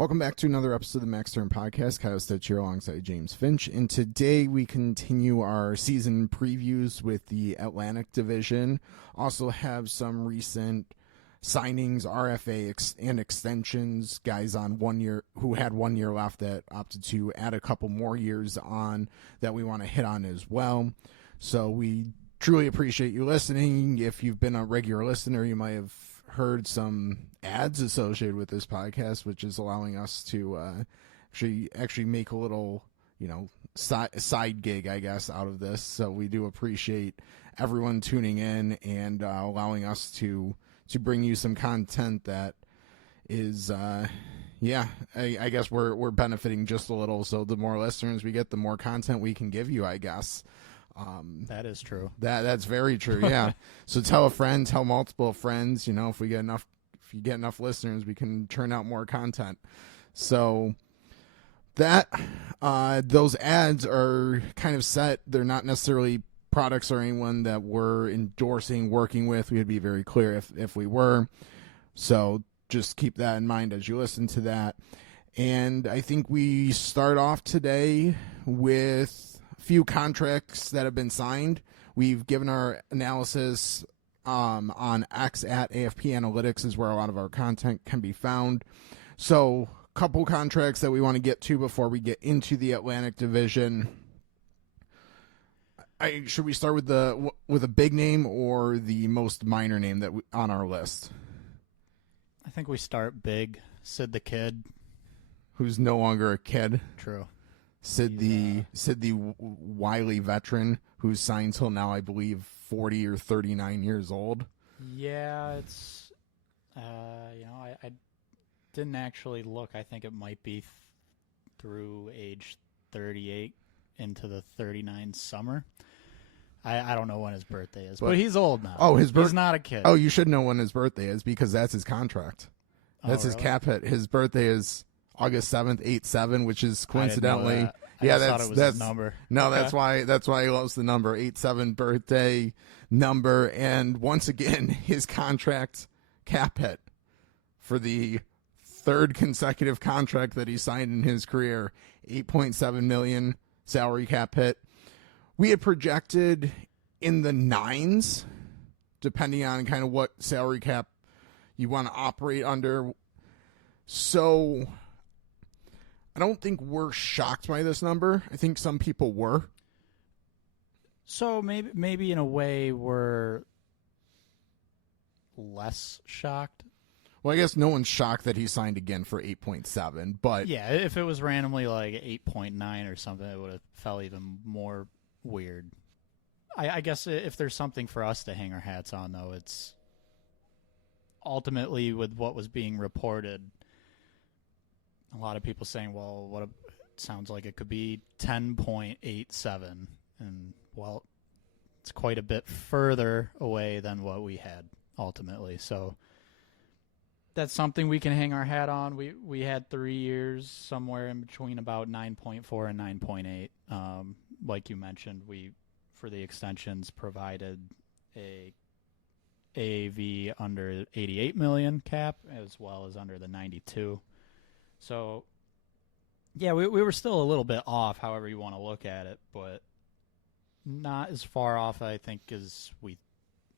Welcome back to another episode of the Max Turn Podcast. Kyle Stitch here alongside James Finch. And today we continue our season previews with the Atlantic Division. Also have some recent signings, RFA and extensions, guys on 1 year who had 1 year left that opted to add a couple more years on that we want to hit on as well. So we truly appreciate you listening. If you've been a regular listener, you might have heard some ads associated with this podcast, which is allowing us to actually make a little, side gig, I guess, out of this. So we do appreciate everyone tuning in and allowing us to bring you some content that is, I guess we're benefiting just a little. So the more listeners we get, the more content we can give you, I guess. That is true. That's very true. Yeah. So tell a friend, tell multiple friends. If you get enough listeners, we can churn out more content. So that those ads are kind of set. They're not necessarily products or anyone that we're endorsing, working with. We'd be very clear if we were. So just keep that in mind as you listen to that. And I think we start off today with few contracts that have been signed. We've given our analysis on X at AFP Analytics is where a lot of our content can be found. So a couple contracts that we want to get to before we get into the Atlantic Division. Should we start with a big name or the most minor name on our list? I think we start big. Sid the Kid. Who's no longer a kid. True. Sid the wily veteran who's signed till now, I believe, 40 or 39 years old. Yeah, it's, I didn't actually look. I think it might be through age 38 into the 39 summer. I don't know when his birthday is, but he's old now. Oh, he's not a kid. Oh, you should know when his birthday is because that's his contract. That's his cap hit. His birthday is August 7th, 8-7, which is coincidentally, that's his number. No, okay. that's why he loves the number 8-7 birthday number. And once again, his contract cap hit for the third consecutive contract that he signed in his career, $8.7 million salary cap hit. We had projected in the 9s, depending on kind of what salary cap you want to operate under. So I don't think we're shocked by this number. I think some people were. So maybe in a way we're less shocked. Well, I guess no one's shocked that he signed again for 8.7, but yeah, if it was randomly like 8.9 or something, it would have felt even more weird. I guess if there's something for us to hang our hats on, though, it's ultimately with what was being reported. A lot of people saying, well, it sounds like it could be 10.87. And, well, it's quite a bit further away than what we had ultimately. So that's something we can hang our hat on. We had 3 years somewhere in between about 9.4 and 9.8. Like you mentioned, we, for the extensions, provided a AAV under 88 million cap as well as under the 92. So, yeah, we were still a little bit off, however you want to look at it, but not as far off, I think, as we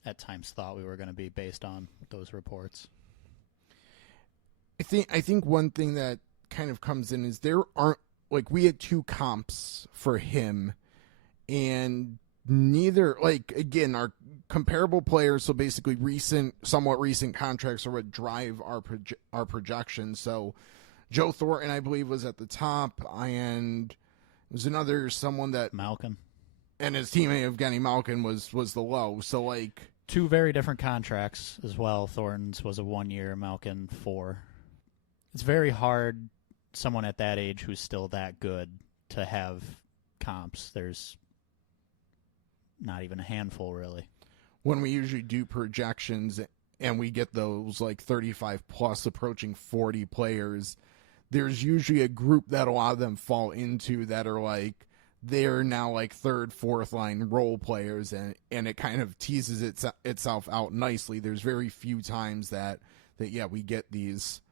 at times thought we were going to be based on those reports. I think one thing that kind of comes in is there aren't, like, we had 2 comps for him, and neither, like, again, our comparable players, so basically somewhat recent contracts are what drive our projections. So Joe Thornton, I believe, was at the top, and there was someone that Malkin, and his teammate Evgeny Malkin was the low. So, like, 2 very different contracts as well. Thornton's was a 1 year, Malkin 4. It's very hard, someone at that age who's still that good, to have comps. There's not even a handful, really. When we usually do projections and we get those like 35 plus approaching 40 players, there's usually a group that a lot of them fall into that are like, they're now like third, fourth line role players, and it kind of teases itself out nicely. There's very few times that we get these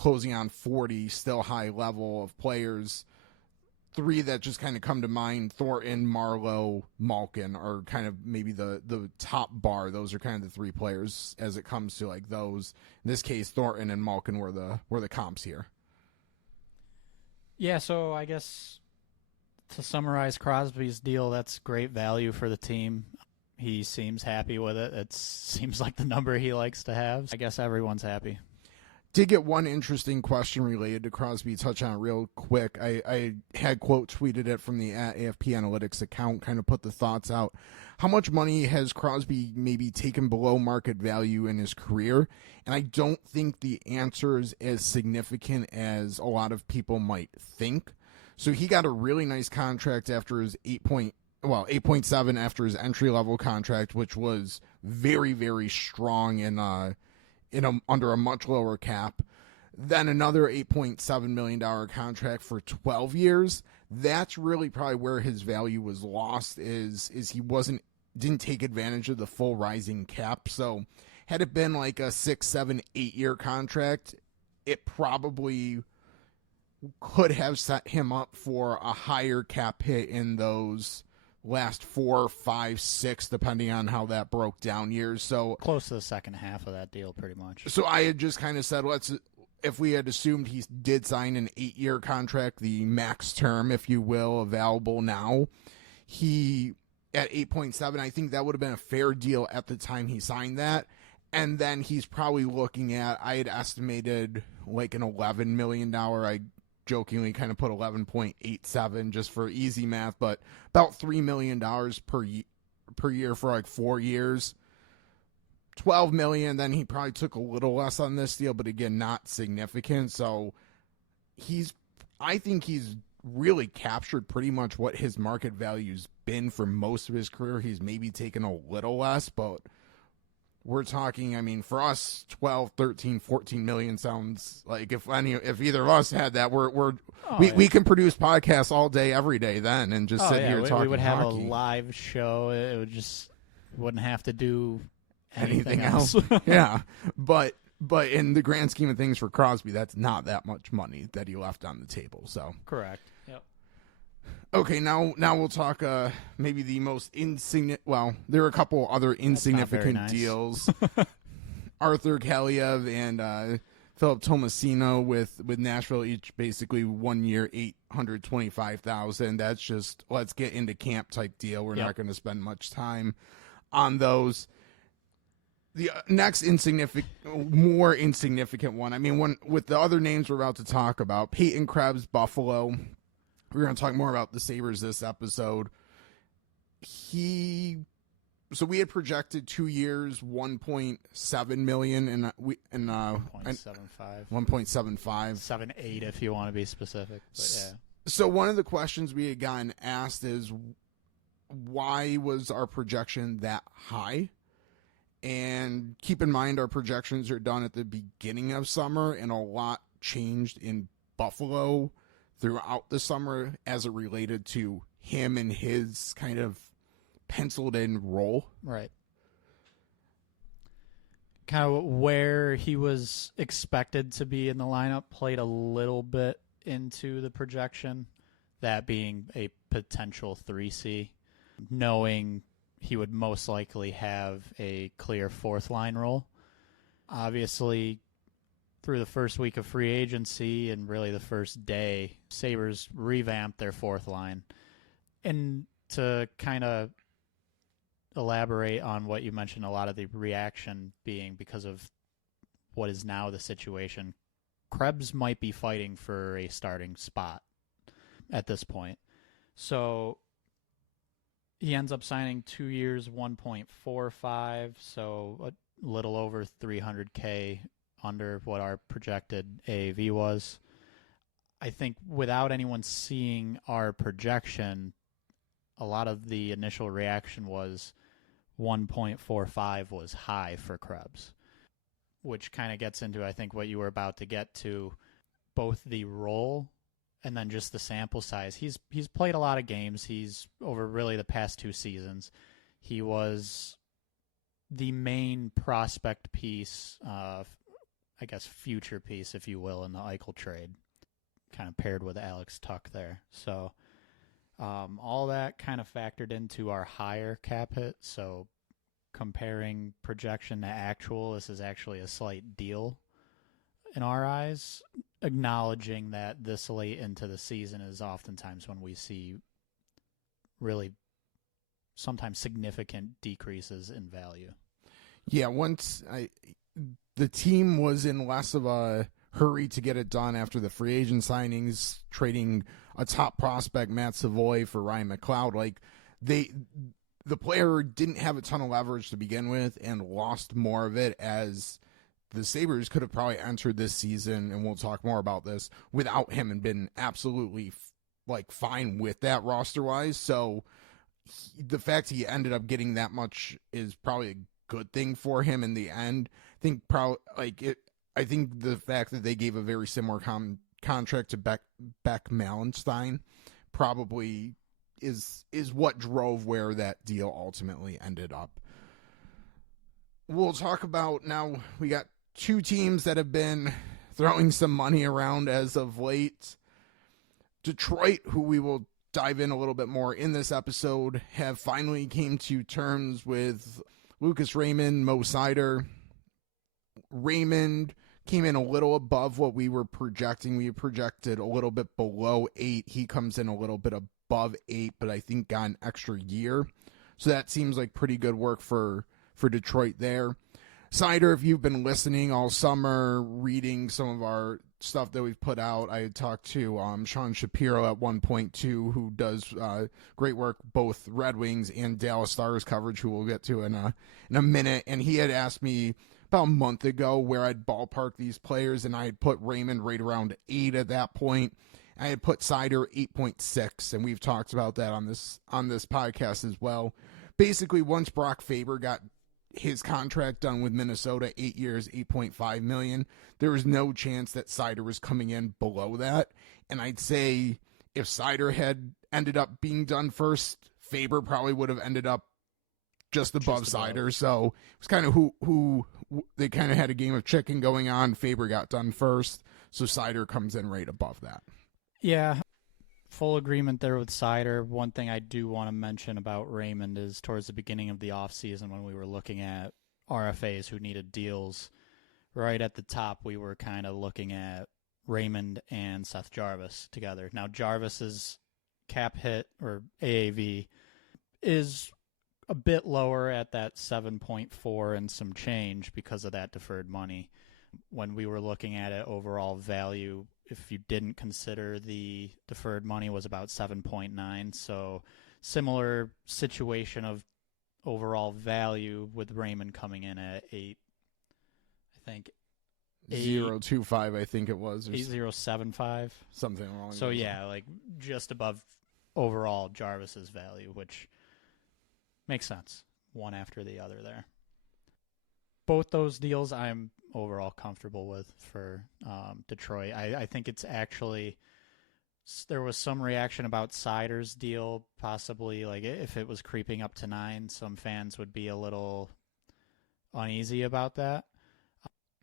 closing on 40, still high level of players. Three that just kind of come to mind, Thornton, Marlowe, Malkin, are kind of maybe the top bar. Those are kind of the three players as it comes to like those. In this case, Thornton and Malkin were the comps here. Yeah, so I guess to summarize Crosby's deal, that's great value for the team. He seems happy with it. It seems like the number he likes to have. I guess everyone's happy. Did get one interesting question related to Crosby. Touch on it real quick. I had quote tweeted it from the @AFP Analytics account, kind of put the thoughts out. How much money has Crosby maybe taken below market value in his career? And I don't think the answer is as significant as a lot of people might think. So he got a really nice contract after his 8.7 after his entry level contract, which was very, very strong and under a much lower cap. Then another $8.7 million contract for 12 years. That's really probably where his value was lost, is he didn't take advantage of the full rising cap. So had it been like a 6, 7, 8-year contract, it probably could have set him up for a higher cap hit in those last 4, 5, 6, depending on how that broke down years. So close to the second half of that deal, pretty much. So I had just kind of said, if we had assumed he did sign an 8-year contract, the max term, if you will, available now, he at 8.7, I think that would have been a fair deal at the time he signed that. And then he's probably looking at, I had estimated like an $11 million. I jokingly kind of put 11.87 just for easy math, but about $3 million per year for like 4 years. 12 million, then he probably took a little less on this deal, but again, not significant. So I think he's really captured pretty much what his market value's been for most of his career. He's maybe taken a little less, but we're talking, I mean, for us, 12, 13, 14 million sounds like if either of us had that, we can produce podcasts all day, every day then, and just sit here talking. We would have hockey. A live show. It would just wouldn't have to do anything else. Yeah, but in the grand scheme of things for Crosby, that's not that much money that he left on the table. So correct. Yep. Okay, now we'll talk maybe the most insignificant. Well, there are a couple other insignificant deals. Arthur Kaliev and Philip Tomasino with Nashville, each basically 1 year, $825,000. That's just let's get into camp type deal. We're not going to spend much time on those. The next more insignificant one. I mean, with the other names we're about to talk about, Peyton Krebs, Buffalo. We're going to talk more about the Sabres this episode. So we had projected 2 years, $1.7 million, and 1.75, 7.8 if you want to be specific. But yeah. So one of the questions we had gotten asked is, why was our projection that high? And keep in mind, our projections are done at the beginning of summer, and a lot changed in Buffalo throughout the summer as it related to him and his kind of penciled in role. Right. Kind of where he was expected to be in the lineup played a little bit into the projection, that being a potential 3C, knowing he would most likely have a clear fourth line role. Obviously, through the first week of free agency and really the first day, Sabres revamped their fourth line. And to kind of elaborate on what you mentioned, a lot of the reaction being because of what is now the situation, Krebs might be fighting for a starting spot at this point. So he ends up signing 2 years, 1.45, so a little over $300K under what our projected AAV was. I think without anyone seeing our projection, a lot of the initial reaction was 1.45 was high for Krebs, which kind of gets into, I think, what you were about to get to, both the role and then just the sample size. He's played a lot of games. He's over really the past 2 seasons. He was the main prospect piece I guess, future piece, if you will, in the Eichel trade, kind of paired with Alex Tuck there. So all that kind of factored into our higher cap hit. So comparing projection to actual, this is actually a slight deal in our eyes, acknowledging that this late into the season is oftentimes when we see really sometimes significant decreases in value. Yeah, the team was in less of a hurry to get it done after the free agent signings, trading a top prospect, Matt Savoy, for Ryan McLeod. Like, the player didn't have a ton of leverage to begin with and lost more of it, as the Sabres could have probably entered this season, and we'll talk more about this, without him and been absolutely fine with that roster-wise. So the fact he ended up getting that much is probably a good thing for him in the end. I think the fact that they gave a very similar contract to Beck Malenstein probably is what drove where that deal ultimately ended up. We'll talk about now. We got two teams that have been throwing some money around as of late. Detroit, who we will dive in a little bit more in this episode, have finally came to terms with Lucas Raymond, Mo Seider. Raymond came in a little above what we were projecting. We projected a little bit below 8. He comes in a little bit above 8, but I think got an extra year. So that seems like pretty good work for Detroit there. Seider, if you've been listening all summer, reading some of our stuff that we've put out, I had talked to Sean Shapiro at 1.2, who does great work, both Red Wings and Dallas Stars coverage, who we'll get to in a minute. And he had asked me about a month ago where I'd ballpark these players, and I had put Raymond right around 8 at that point. I had put Seider 8.6, and we've talked about that on this podcast as well. Basically, once Brock Faber got his contract done with Minnesota, 8 years, $8.5 million, there was no chance that Seider was coming in below that. And I'd say if Seider had ended up being done first, Faber probably would have ended up just above Seider. So it was kind of who they kind of had a game of chicken going on. Faber got done first, so Seider comes in right above that. Yeah, full agreement there with Seider. One thing I do want to mention about Raymond is towards the beginning of the offseason, when we were looking at RFAs who needed deals, right at the top we were kind of looking at Raymond and Seth Jarvis together. Now Jarvis's cap hit, or AAV, is a bit lower at that 7.4 and some change because of that deferred money. When we were looking at it, overall value, if you didn't consider the deferred money, was about 7.9. So similar situation of overall value, with Raymond coming in at 8. I think 0.25, I think it was. 8.075. Something along. So yeah, like just above overall Jarvis's value, which makes sense. One after the other there. Both those deals I'm overall comfortable with for Detroit. I think it's actually, there was some reaction about Seider's deal, possibly like if it was creeping up to 9, some fans would be a little uneasy about that.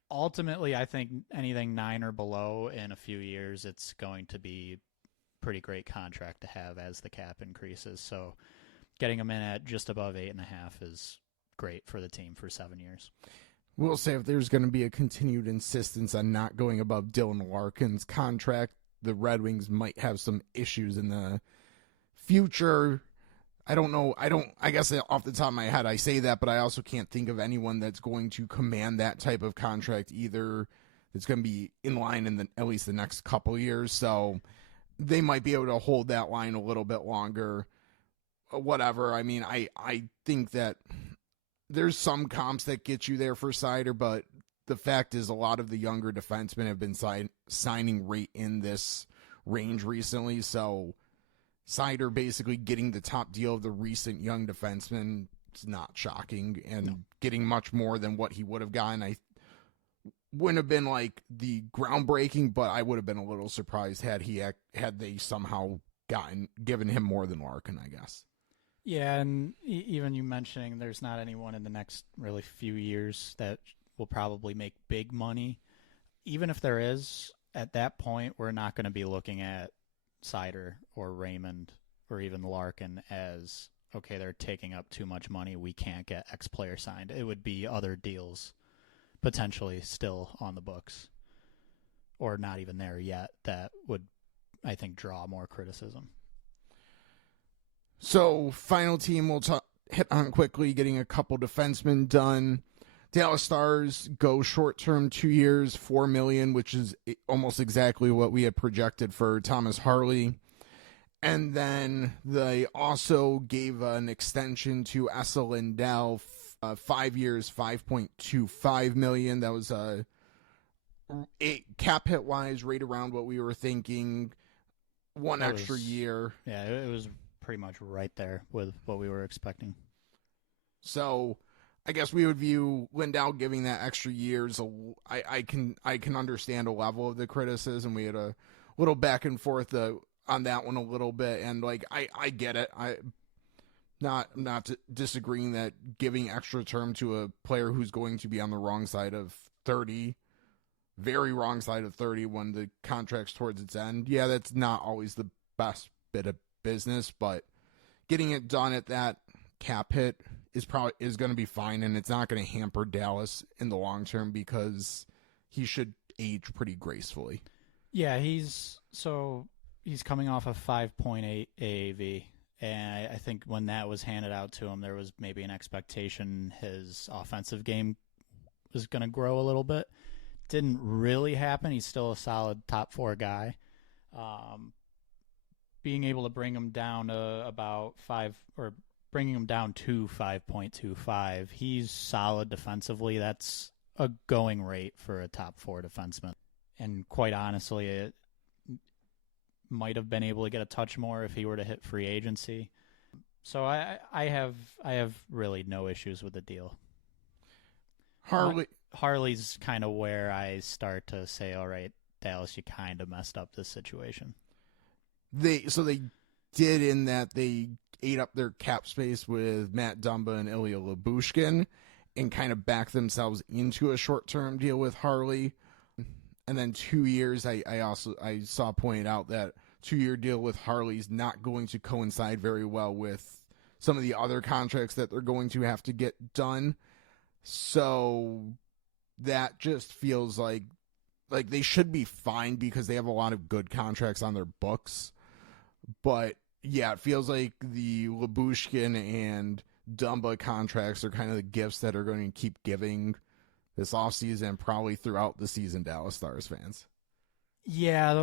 Ultimately, I think anything 9 or below in a few years, it's going to be a pretty great contract to have as the cap increases. So getting them in at just above 8.5 is great for the team for 7 years. We'll say if there's going to be a continued insistence on not going above Dylan Larkin's contract, the Red Wings might have some issues in the future. I don't know. I guess off the top of my head, I say that, but I also can't think of anyone that's going to command that type of contract either. That's going to be in line in at least the next couple of years. So they might be able to hold that line a little bit longer. Whatever. I mean, I think that there's some comps that get you there for Seider, but the fact is a lot of the younger defensemen have been signing right in this range recently. So Seider basically getting the top deal of the recent young defensemen is not shocking, and getting much more than what he would have gotten. I wouldn't have been like the groundbreaking, but I would have been a little surprised had they somehow given him more than Larkin, I guess. Yeah, and even you mentioning there's not anyone in the next really few years that will probably make big money. even if there is, at that point, we're not going to be looking at Seider or Raymond or even Larkin as, okay, they're taking up too much money, we can't get X player signed. It would be other deals potentially still on the books or not even there yet that would, I think, draw more criticism. So, final team we'll hit on quickly, getting a couple defensemen done. Dallas Stars go short-term 2 years, $4 million, which is almost exactly what we had projected for Thomas Harley. And then they also gave an extension to Esa Lindell, 5 years, $5.25 million. That was cap hit wise, right around what we were thinking. One extra year. Yeah, it was pretty much right there with what we were expecting. So I guess we would view Lindell giving that extra years. I can understand a level of the criticism. We had a little back and forth on that one a little bit, and like I get it. Not disagreeing that giving extra term to a player who's going to be on the wrong side of 30, very wrong side of 30 when the contract's towards its end. Yeah, that's not always the best bit of business, but getting it done at that cap hit is going to be fine, and it's not going to hamper Dallas in the long term because he should age pretty gracefully. Yeah, he's coming off of 5.8 AAV, and I think when that was handed out to him, there was maybe an expectation his offensive game was going to grow a little bit. Didn't really happen. He's still a solid top 4 guy. Being able to bring him down to bringing him down to 5.25, he's solid defensively. That's a going rate for a top 4 defenseman. And quite honestly, it might have been able to get a touch more if he were to hit free agency. So I have really no issues with the deal. Harley's kind of where I start to say, all right, Dallas, you kind of messed up this situation. They did in that they ate up their cap space with Matt Dumba and Ilya Lyubushkin and kind of backed themselves into a short-term deal with Harley. And then 2 years, I saw pointed out that 2-year deal with Harley's not going to coincide very well with some of the other contracts that they're going to have to get done. So that just feels like they should be fine because they have a lot of good contracts on their books. But yeah, it feels like the Lyubushkin and Dumba contracts are kind of the gifts that are going to keep giving this offseason and probably throughout the season, Dallas Stars fans. Yeah,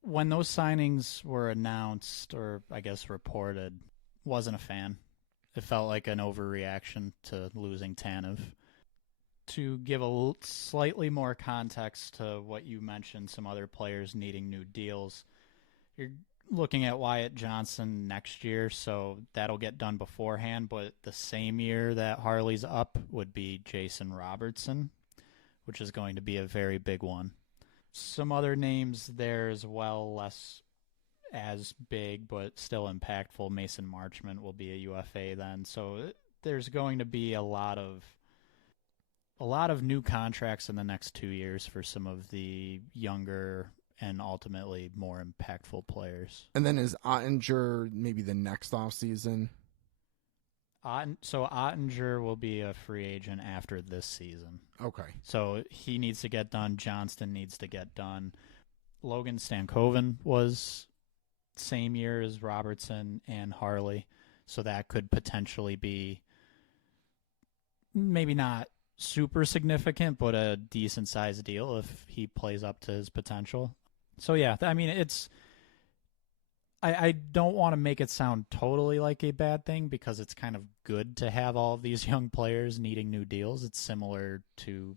when those signings were announced, or I guess reported, wasn't a fan. It felt like an overreaction to losing Tanev. To give a slightly more context to what you mentioned, some other players needing new deals, you're looking at Wyatt Johnson next year, so that'll get done beforehand, but the same year that Harley's up would be Jason Robertson, which is going to be a very big one. Some other names there as well, less as big but still impactful. Mason Marchment will be a UFA then, so there's going to be a lot of new contracts in the next 2 years for some of the younger and ultimately more impactful players. And then is Ottinger maybe the next offseason? So Ottinger will be a free agent after this season. Okay. So he needs to get done. Johnston needs to get done. Logan Stankoven was same year as Robertson and Harley, so that could potentially be maybe not super significant, but a decent sized deal if he plays up to his potential. So yeah, I mean, I don't want to make it sound totally like a bad thing because it's kind of good to have all of these young players needing new deals. It's similar to,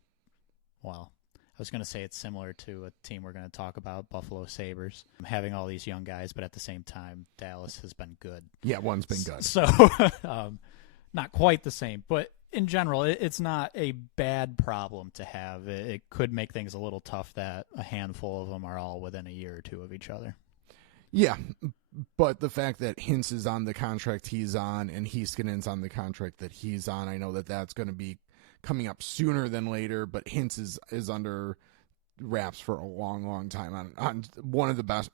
well, I was going to say it's similar to a team we're going to talk about, Buffalo Sabres, having all these young guys, but at the same time, Dallas has been good. Yeah, one's been good. So not quite the same, but in general, it's not a bad problem to have. It could make things a little tough that a handful of them are all within a year or two of each other. Yeah, but the fact that Hintz is on the contract he's on and Heiskanen's on the contract that he's on, I know that that's going to be coming up sooner than later, but Hintz is under wraps for a long time on one of the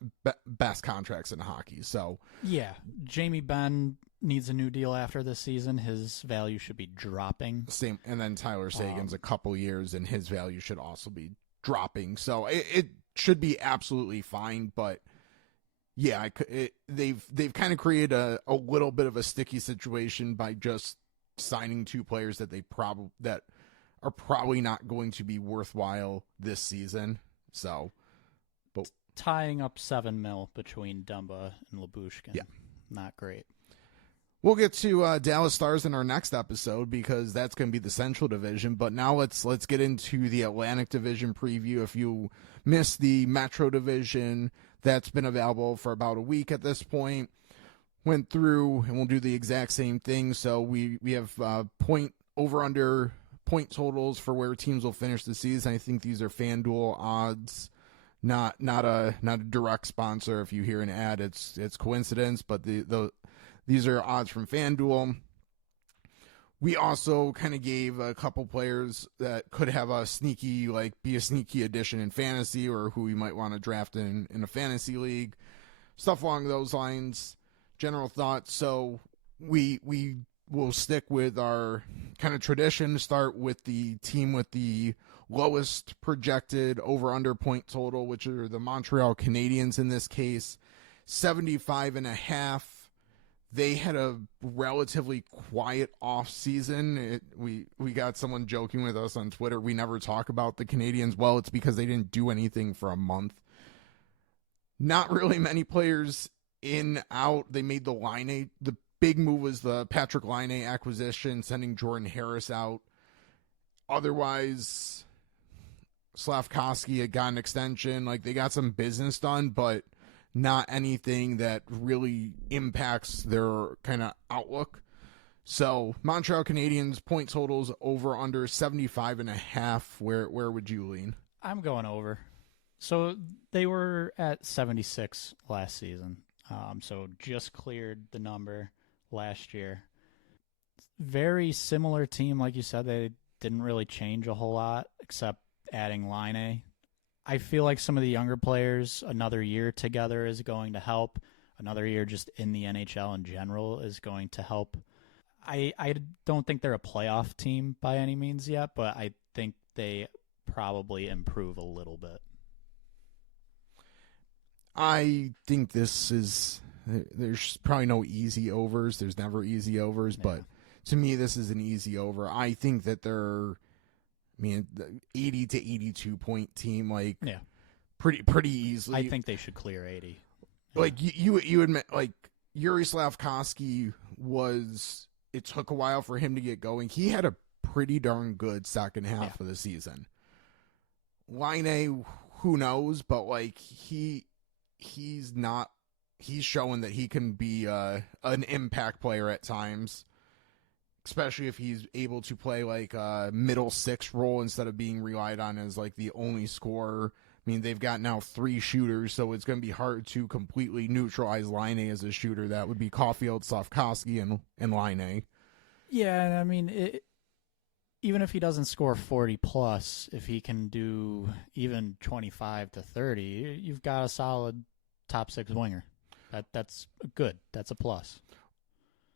best contracts in hockey. So yeah, Jamie Benn needs a new deal after this season. His value should be dropping. Same, and then Tyler Seguin's a couple years, and his value should also be dropping. So it should be absolutely fine. But yeah, they've kind of created a little bit of a sticky situation by just signing two players that that are probably not going to be worthwhile this season. So, but tying up $7 million between Dumba and Lyubushkin. Yeah, not great. We'll get to Dallas Stars in our next episode because that's going to be the Central Division. But now let's get into the Atlantic Division preview. If you missed the Metro Division, that's been available for about a week at this point. Went through, and we'll do the exact same thing. So we have over/under point totals for where teams will finish the season. I think these are FanDuel odds, not a direct sponsor. If you hear an ad, it's coincidence. But these are odds from FanDuel. We also kind of gave a couple players that could have be a sneaky addition in fantasy, or who you might want to draft in a fantasy league, stuff along those lines. General thoughts. So we will stick with our kind of tradition. Start with the team with the lowest projected over/under point total, which are the Montreal Canadiens in this case, 75.5. They had a relatively quiet off season. We got someone joking with us on Twitter. We never talk about the Canadiens. Well, it's because they didn't do anything for a month. Not really many players in, out. They made the big move was the Patrick Laine acquisition, sending Jordan Harris out. Otherwise, Slafkovsky had got an extension. They got some business done, but not anything that really impacts their kind of outlook. So Montreal Canadiens point totals over/under 75.5. Where would you lean? I'm going over. So they were at 76 last season. So just cleared the number last year. Very similar team, like you said. They didn't really change a whole lot except adding Laine. I feel like some of the younger players, another year together is going to help. Another year just in the NHL in general is going to help. I don't think they're a playoff team by any means yet, but I think they probably improve a little bit. I think there's probably no easy overs. There's never easy overs, Yeah. but to me, this is an easy over. I think that they're, 80 to 82 point team, pretty easily. I think they should clear 80. You admit, Yuri Slafkovsky it took a while for him to get going. He had a pretty darn good second half of the season. Laine, who knows, but he's showing that he can be an impact player at times, especially if he's able to play a middle six role instead of being relied on as the only scorer. They've got now 3 shooters, so it's going to be hard to completely neutralize Laine as a shooter. That would be Caulfield, Slafkovsky, and Laine. Yeah, even if he doesn't score 40 plus, if he can do even 25 to 30, you've got a solid top 6 winger. That's good. That's a plus.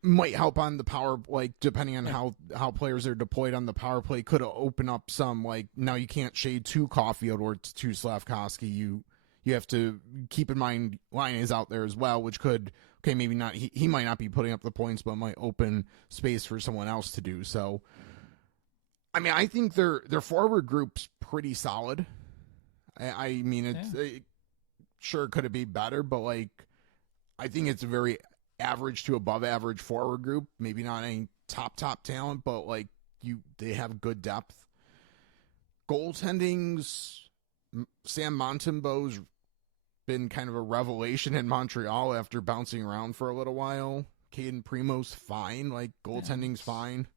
Might help on the power, depending on how players are deployed on the power play, could open up some, now you can't shade to Caulfield or to Slafkovsky. You have to keep in mind Laine is out there as well, which could, maybe not, he might not be putting up the points, but might open space for someone else to do. So, I think their forward group's pretty solid. Sure, could it be better, but I think it's a very average to above average forward group. Maybe not any top talent, but they have good depth. Goaltending's Sam Montembeau's been kind of a revelation in Montreal after bouncing around for a little while. Caden Primo's fine. Goaltending's fine.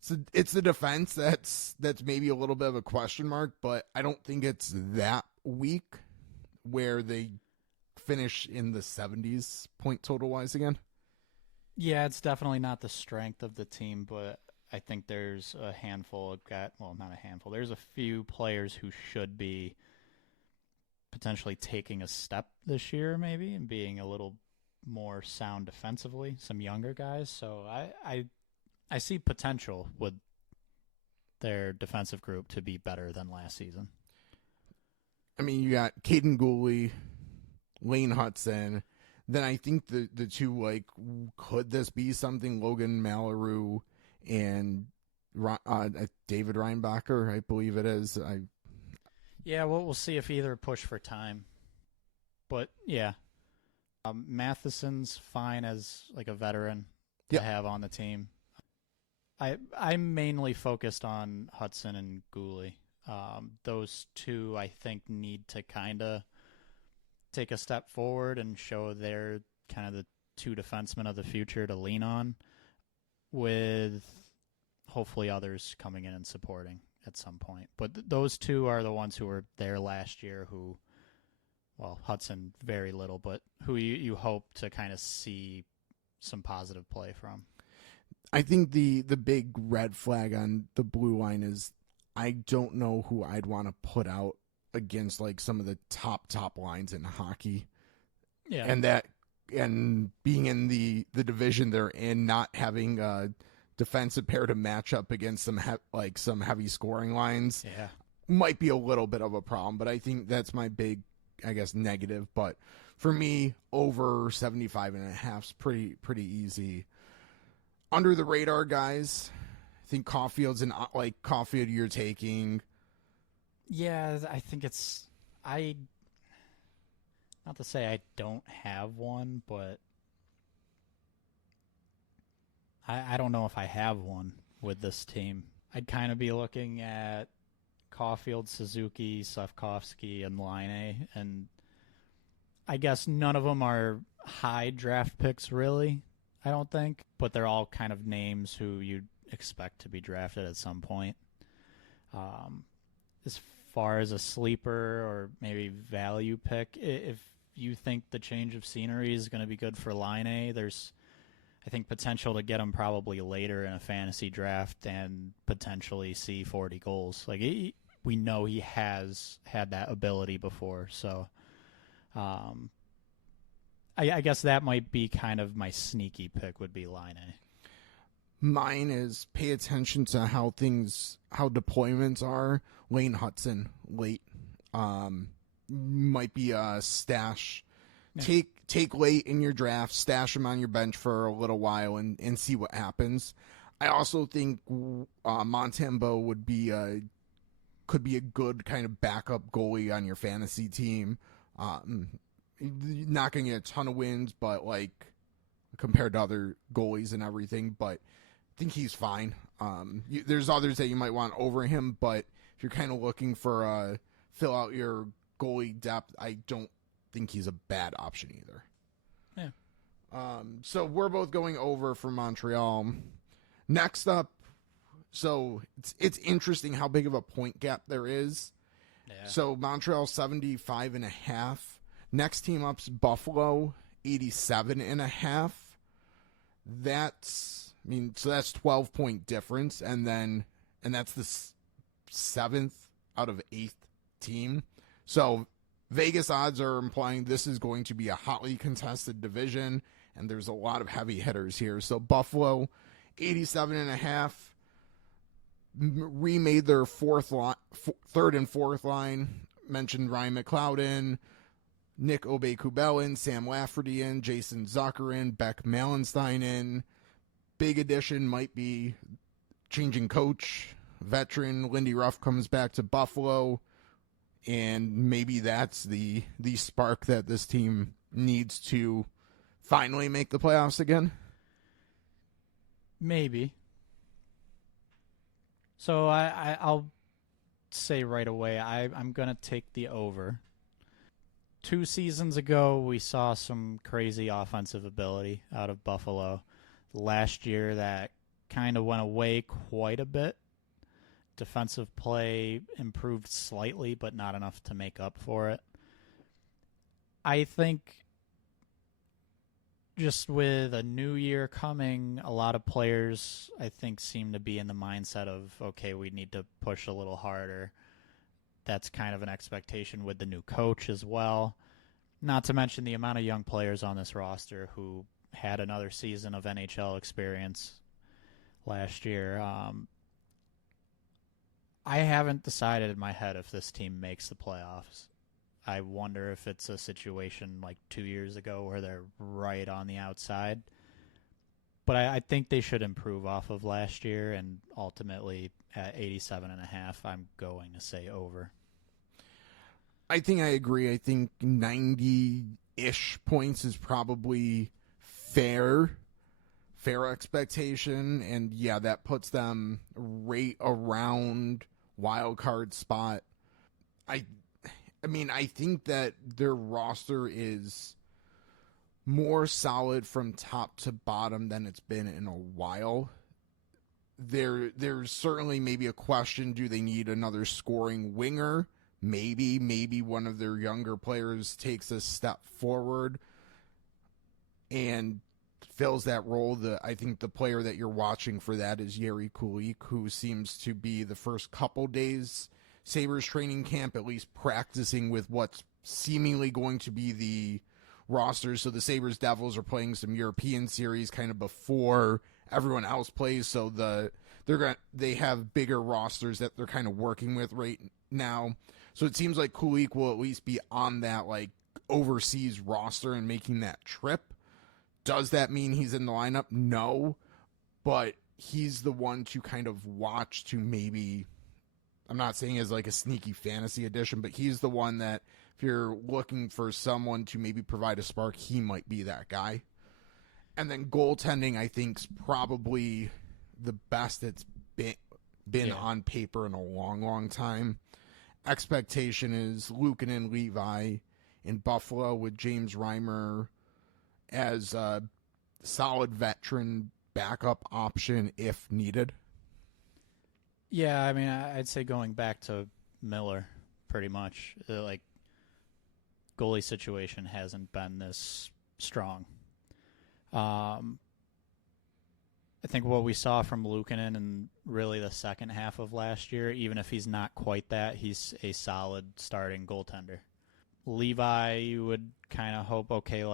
So it's the defense that's maybe a little bit of a question mark, but I don't think it's that weak where they finish in the 70s point total wise again. Yeah, it's definitely not the strength of the team, but I think there's a handful of not a handful. There's a few players who should be potentially taking a step this year, maybe, and being a little more sound defensively. Some younger guys, so I see potential with their defensive group to be better than last season. I mean, you got Caden Gooley, Lane Hudson. Then I think the two, like, could this be something? Logan Mallory and David Reinbacher, I believe it is. Yeah, well, we'll see if either push for time. But, yeah, Matheson's fine as, like, a veteran to have on the team. I'm mainly focused on Hudson and Gooley. Those two, I think, need to kind of take a step forward and show they're kind of the two defensemen of the future to lean on, with hopefully others coming in and supporting at some point. But those two are the ones who were there last year who, well, Hudson very little, but who you hope to kind of see some positive play from. I think the big red flag on the blue line is I don't know who I'd want to put out against, like, some of the top lines in hockey. Yeah. And being in the division they're in, not having a defensive pair to match up against some heavy scoring lines, might be a little bit of a problem. But I think that's my big, I guess, negative. But for me, over 75.5 is pretty easy. Under the radar guys, I think Caulfield's Caulfield you're taking. Yeah, I think not to say I don't have one, but I don't know if I have one with this team. I'd kind of be looking at Caulfield, Suzuki, Slavkovsky, and Laine, and I guess none of them are high draft picks, really, I don't think, but they're all kind of names who you'd expect to be drafted at some point. As far as a sleeper or maybe value pick, if you think the change of scenery is going to be good for Laine, there's, I think, potential to get him probably later in a fantasy draft and potentially see 40 goals. Like, we know he has had that ability before, so I guess that might be kind of my sneaky pick, would be Laine. Mine is pay attention to how deployments are. Lane Hudson late might be a stash. Yeah. Take late in your draft, stash him on your bench for a little while, and see what happens. I also think Montembeault could be a good kind of backup goalie on your fantasy team. Not going to get a ton of wins, but, like, compared to other goalies and everything, but I think he's fine. There's others that you might want over him, but if you're kind of looking for fill out your goalie depth, I don't think he's a bad option either. Yeah. So we're both going over for Montreal. Next up, so it's interesting how big of a point gap there is. Yeah. So Montreal 75.5. Next team up's Buffalo 87.5. That's 12-point difference, and that's the 7th out of 8th team. So Vegas odds are implying this is going to be a hotly contested division, and there's a lot of heavy hitters here. So Buffalo 87.5 remade their third and fourth line. Mentioned Ryan McLeod, Nick Obey-Kubel, Sam Lafferty, Jason Zucker, Beck Malenstein. Big addition might be changing coach. Veteran Lindy Ruff comes back to Buffalo, and maybe that's the spark that this team needs to finally make the playoffs again. Maybe. So I'll say right away, I'm going to take the over. 2 seasons ago, we saw some crazy offensive ability out of Buffalo. Last year, that kind of went away quite a bit. Defensive play improved slightly, but not enough to make up for it. I think just with a new year coming, a lot of players, I think, seem to be in the mindset of, okay, we need to push a little harder. That's kind of an expectation with the new coach as well. Not to mention the amount of young players on this roster who had another season of NHL experience last year. I haven't decided in my head if this team makes the playoffs. I wonder if it's a situation like 2 years ago where they're right on the outside. But I think they should improve off of last year, and ultimately at 87.5, I'm going to say over. I think I agree. I think 90-ish points is probably fair expectation, and yeah, that puts them right around wild card spot. I mean, I think that their roster is more solid from top to bottom than it's been in a while. There's certainly maybe a question, do they need another scoring winger? Maybe one of their younger players takes a step forward and fills that role. I think the player that you're watching for that is Jiri Kulich, who seems to be the first couple days Sabres training camp, at least practicing with what's seemingly going to be the roster. So the Sabres Devils are playing some European series kind of before everyone else plays. So they have bigger rosters that they're kind of working with right now. So it seems like Kulich will at least be on that like overseas roster and making that trip. Does that mean he's in the lineup? No, but he's the one to kind of watch to maybe, I'm not saying as like a sneaky fantasy addition, but he's the one that if you're looking for someone to maybe provide a spark, he might be that guy. And then goaltending, I think, is probably the best it's been on paper in a long, long time. Expectation is Luukkonen and Levi in Buffalo with James Reimer as a solid veteran backup option if needed. Yeah, I mean, I'd say going back to Miller, pretty much. Like, goalie situation hasn't been this strong. I think what we saw from Luukkonen in really the second half of last year, even if he's not quite that, he's a solid starting goaltender. Levi, you would kind of hope, okay,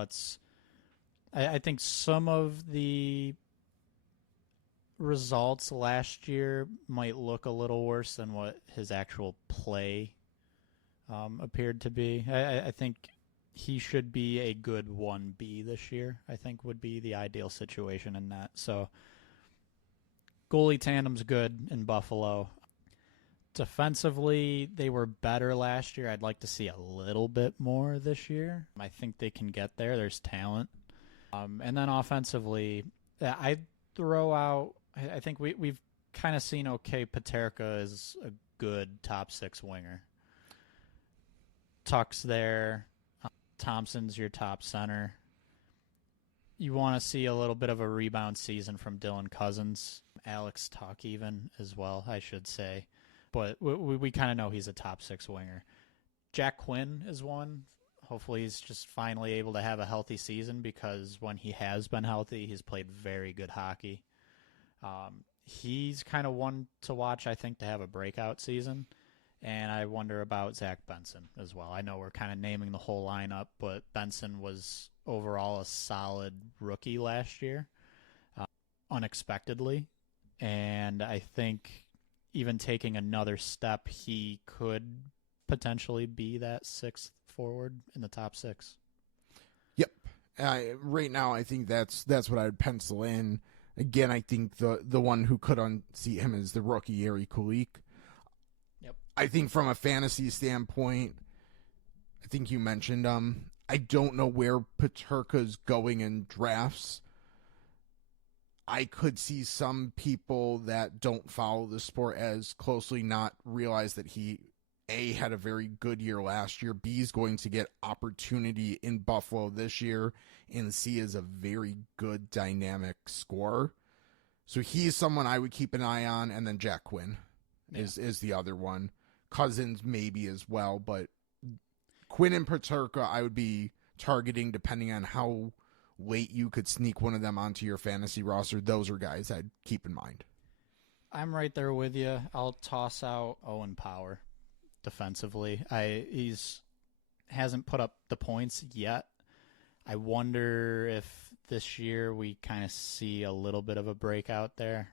I think some of the results last year might look a little worse than what his actual play appeared to be. I think he should be a good 1B this year, I think would be the ideal situation in that. So goalie tandem's good in Buffalo. Defensively, they were better last year. I'd like to see a little bit more this year. I think they can get there. There's talent. And then offensively, I throw out, I think we've kind of seen, okay, Peterka is a good top six winger. Tuck's there. Thompson's your top center. You want to see a little bit of a rebound season from Dylan Cousins. Alex Tuck even as well, I should say. But we kind of know he's a top six winger. Jack Quinn is one. Hopefully he's just finally able to have a healthy season, because when he has been healthy, he's played very good hockey. He's kind of one to watch, I think, to have a breakout season. And I wonder about Zach Benson as well. I know we're kind of naming the whole lineup, but Benson was overall a solid rookie last year, unexpectedly. And I think even taking another step, he could potentially be that sixth forward in the top six. Yep. Right now, I think that's what I'd pencil in. Again, I think the one who could unseat him is the rookie Jiri Kulich. Yep. I think from a fantasy standpoint, I think you mentioned I don't know where Peterka's going in drafts. I could see some people that don't follow the sport as closely not realize that he A, had a very good year last year, B, is going to get opportunity in Buffalo this year, and C, is a very good dynamic scorer. So he's someone I would keep an eye on, and then Jack Quinn is the other one. Cousins maybe as well, but Quinn and Peterka I would be targeting depending on how late you could sneak one of them onto your fantasy roster, those are guys I'd keep in mind. I'm right there with you. I'll toss out Owen Power defensively. He's hasn't put up the points yet. I wonder if this year we kind of see a little bit of a breakout there.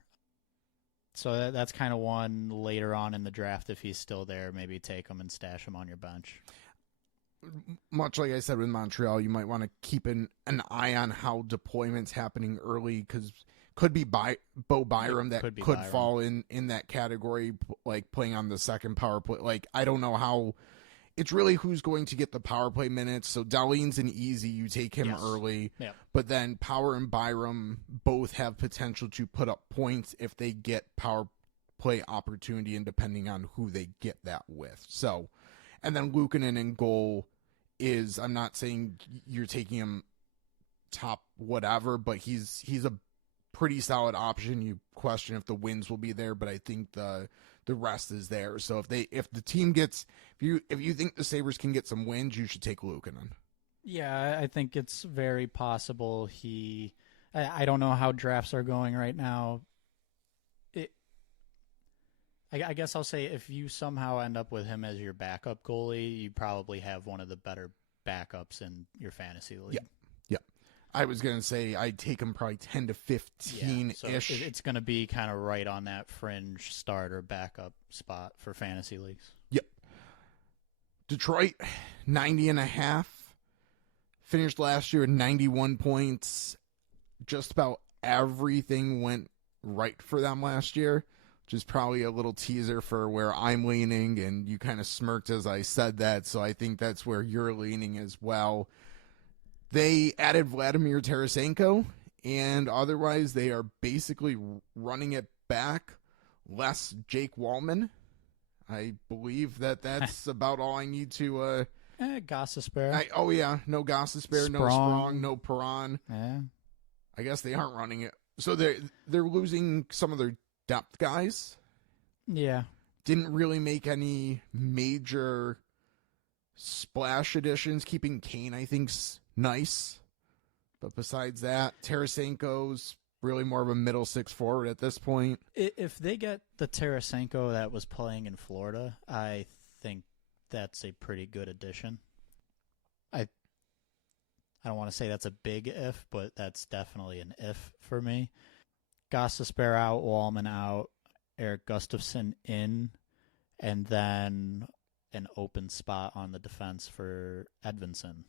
So that's kind of one later on in the draft, if he's still there, maybe take him and stash him on your bench. Much like I said with Montreal, you might want to keep an eye on how deployment's happening early, because could be Bo Byram that could fall in that category, like playing on the second power play. Like, I don't know how. It's really who's going to get the power play minutes. So Dahlin's an easy, you take him early. Yep. But then Power and Byram both have potential to put up points if they get power play opportunity, and depending on who they get that with. So, and then Luukkonen in goal is, I'm not saying you're taking him top whatever, but he's a pretty solid option. You question if the wins will be there, but I think the rest is there. So if the team gets, if you think the Sabres can get some wins, you should take Luukkonen. Yeah, I think it's very possible I don't know how drafts are going right now. I guess I'll say if you somehow end up with him as your backup goalie, you probably have one of the better backups in your fantasy league. Yeah. I was going to say I'd take him probably 10 to 15-ish. So it's going to be kind of right on that fringe starter backup spot for fantasy leagues. Yep. Detroit, 90.5. Finished last year at 91 points. Just about everything went right for them last year, which is probably a little teaser for where I'm leaning, and you kind of smirked as I said that, so I think that's where you're leaning as well. They added Vladimir Tarasenko, and otherwise they are basically running it back. Less Jake Wallman. I believe that's about all I need to... Gossespierre. No Gossespierre, no Sprong, no Perron. Yeah. I guess they aren't running it. So they're losing some of their depth guys. Yeah. Didn't really make any major splash additions. Keeping Kane, I think's nice. But besides that, Tarasenko's really more of a middle six forward at this point. If they get the Tarasenko that was playing in Florida, I think that's a pretty good addition. I don't want to say that's a big if, but that's definitely an if for me. Gossespierre out, Wallman out, Eric Gustafsson in, and then an open spot on the defense for Edvinsson.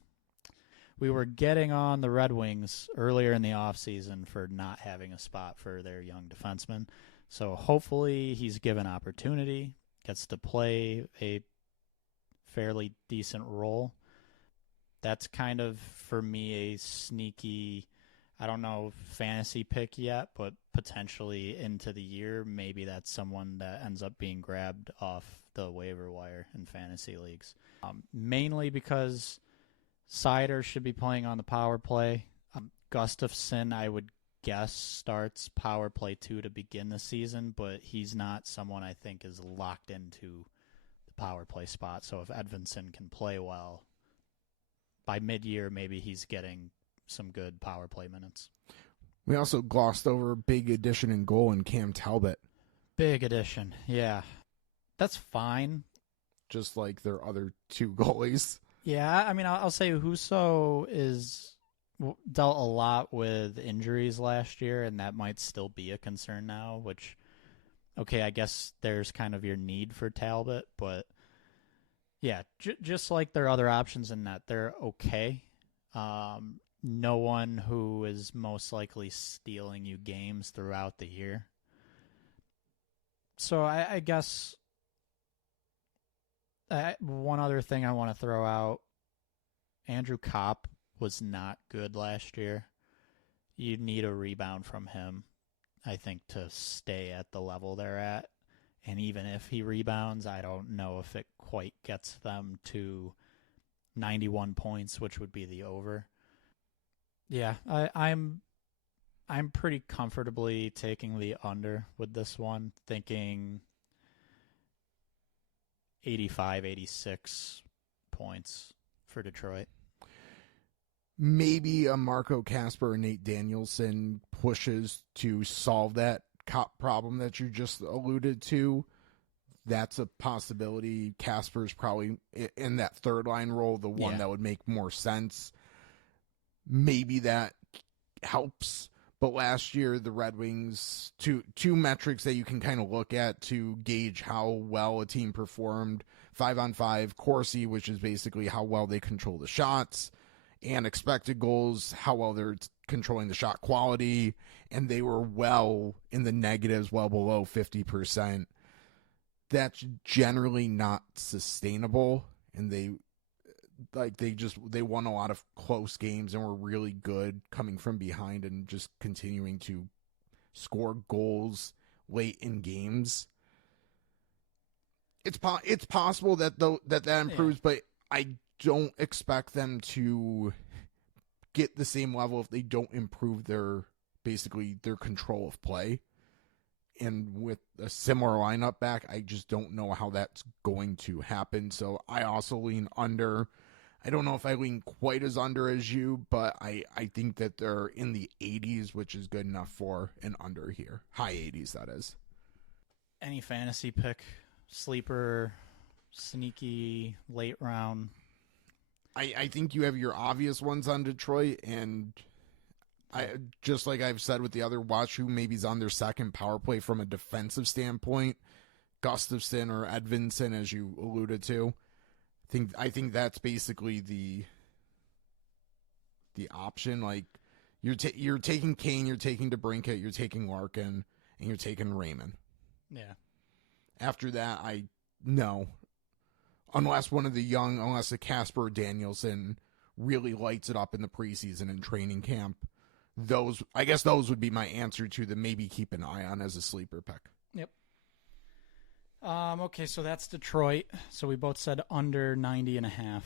We were getting on the Red Wings earlier in the offseason for not having a spot for their young defenseman. So hopefully he's given opportunity, gets to play a fairly decent role. That's kind of, for me, a sneaky, I don't know, fantasy pick yet, but potentially into the year, maybe that's someone that ends up being grabbed off the waiver wire in fantasy leagues. Mainly because Seider should be playing on the power play. Gustafsson, I would guess, starts power play 2 to begin the season, but he's not someone I think is locked into the power play spot. So if Edvinsson can play well, by mid-year, maybe he's getting some good power play minutes. We also glossed over a big addition in goal in Cam Talbot. Big addition, yeah. That's fine. Just like their other two goalies. Yeah, I mean, I'll say Husso dealt a lot with injuries last year, and that might still be a concern now, which, okay, I guess there's kind of your need for Talbot, but yeah, just like their other options in that, they're okay. No one who is most likely stealing you games throughout the year. So I guess one other thing I want to throw out, Andrew Kopp was not good last year. You need a rebound from him, I think, to stay at the level they're at. And even if he rebounds, I don't know if it quite gets them to 91 points, which would be the over. Yeah, I'm pretty comfortably taking the under with this one, thinking 85, 86 points for Detroit. maybe a Marco Kasper and Nate Danielson pushes to solve that problem that you just alluded to. That's a possibility. Kasper's probably in that third line role, the one that would make more sense. Maybe that helps. But last year, the Red Wings, two metrics that you can kind of look at to gauge how well a team performed: 5-on-5 Corsi, which is basically how well they control the shots, and expected goals, how well they're controlling the shot quality, and they were well in the negatives, well below 50%. That's generally not sustainable, and they won a lot of close games and were really good coming from behind and just continuing to score goals late in games. It's possible that that improves, but I don't expect them to get the same level if they don't improve their control of play. And with a similar lineup back, I just don't know how that's going to happen. So I also lean under. I don't know if I lean quite as under as you, but I think that they're in the 80s, which is good enough for an under here. High 80s, that is. Any fantasy pick, sleeper, sneaky, late round? I think you have your obvious ones on Detroit, and just like I've said with the other, watch who maybe's on their second power play from a defensive standpoint. Gustafsson or Edvinsson, as you alluded to. I think that's basically the option. Like you're taking Kane, you're taking DeBrincat, you're taking Larkin, and you're taking Raymond. Yeah. After that, no. Unless a Kasper or Danielson really lights it up in the preseason and training camp. Those would be my answer to the maybe keep an eye on as a sleeper pick. Yep. Okay, so that's Detroit. So we both said under 90.5.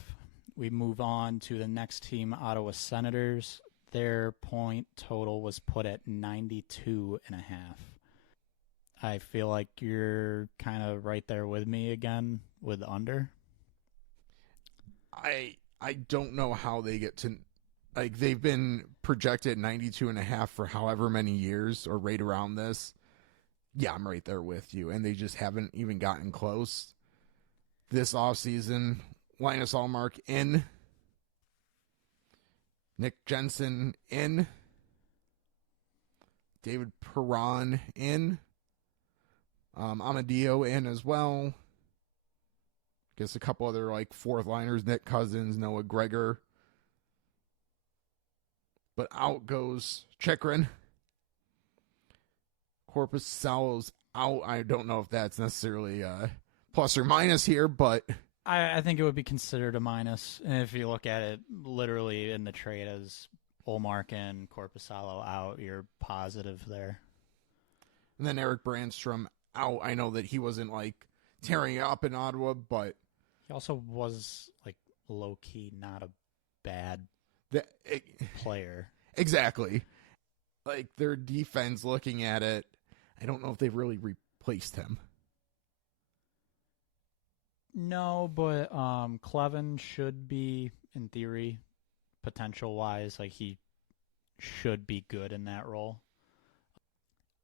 We move on to the next team, Ottawa Senators. Their point total was put at 92.5. I feel like you're kind of right there with me again with under. I don't know how they get to, like, they've been projected 92.5 for however many years or right around this. Yeah, I'm right there with you. And they just haven't even gotten close. This offseason, Linus Ullmark in. Nick Jensen in. David Perron in. Amadio in as well. Guess a couple other like fourth liners, Nick Cousins, Noah Gregor. But out goes Chikrin. Corpus Salo's out. I don't know if that's necessarily plus or minus here, but I think it would be considered a minus. And if you look at it literally in the trade as Ullmark and Korpisalo out, you're positive there. And then Eric Brandstrom out. I know that he wasn't like tearing it up in Ottawa, but he also was like low key not a bad player. Exactly. Like their defense, looking at it, I don't know if they've really replaced him. No, but Clevin should be, in theory, potential-wise, like he should be good in that role.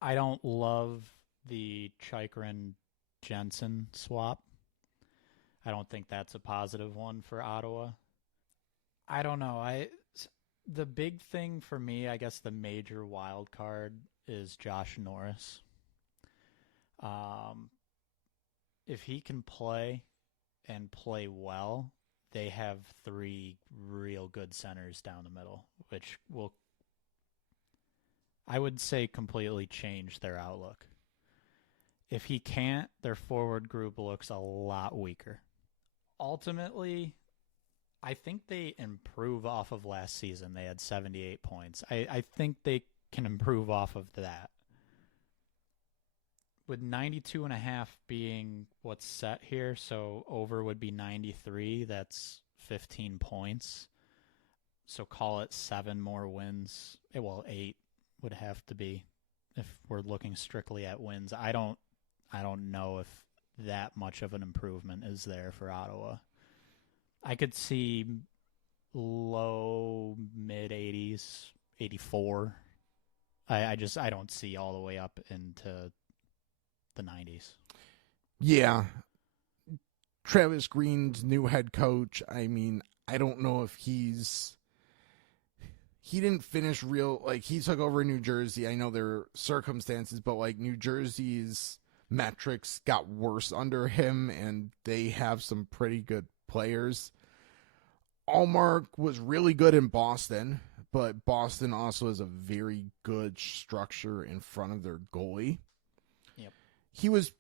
I don't love the Chikrin-Jensen swap. I don't think that's a positive one for Ottawa. I don't know. The big thing for me, I guess the major wild card is Josh Norris. If he can play and play well, they have three real good centers down the middle, which will, I would say, completely change their outlook. If he can't, their forward group looks a lot weaker. Ultimately, I think they improve off of last season. They had 78 points. I think they can improve off of that. With 92.5 being what's set here, so over would be 93. That's 15 points. So call it 7 more wins. Well, 8 would have to be if we're looking strictly at wins. I don't know if that much of an improvement is there for Ottawa. I could see low mid 80s, 84. I don't see all the way up into the 90s. Yeah. Travis Green's new head coach, I mean, I don't know if he didn't finish he took over in New Jersey. I know there are circumstances, but like New Jersey's metrics got worse under him, and they have some pretty good players. Allmark was really good in Boston, but Boston also has a very good structure in front of their goalie. Yep. He was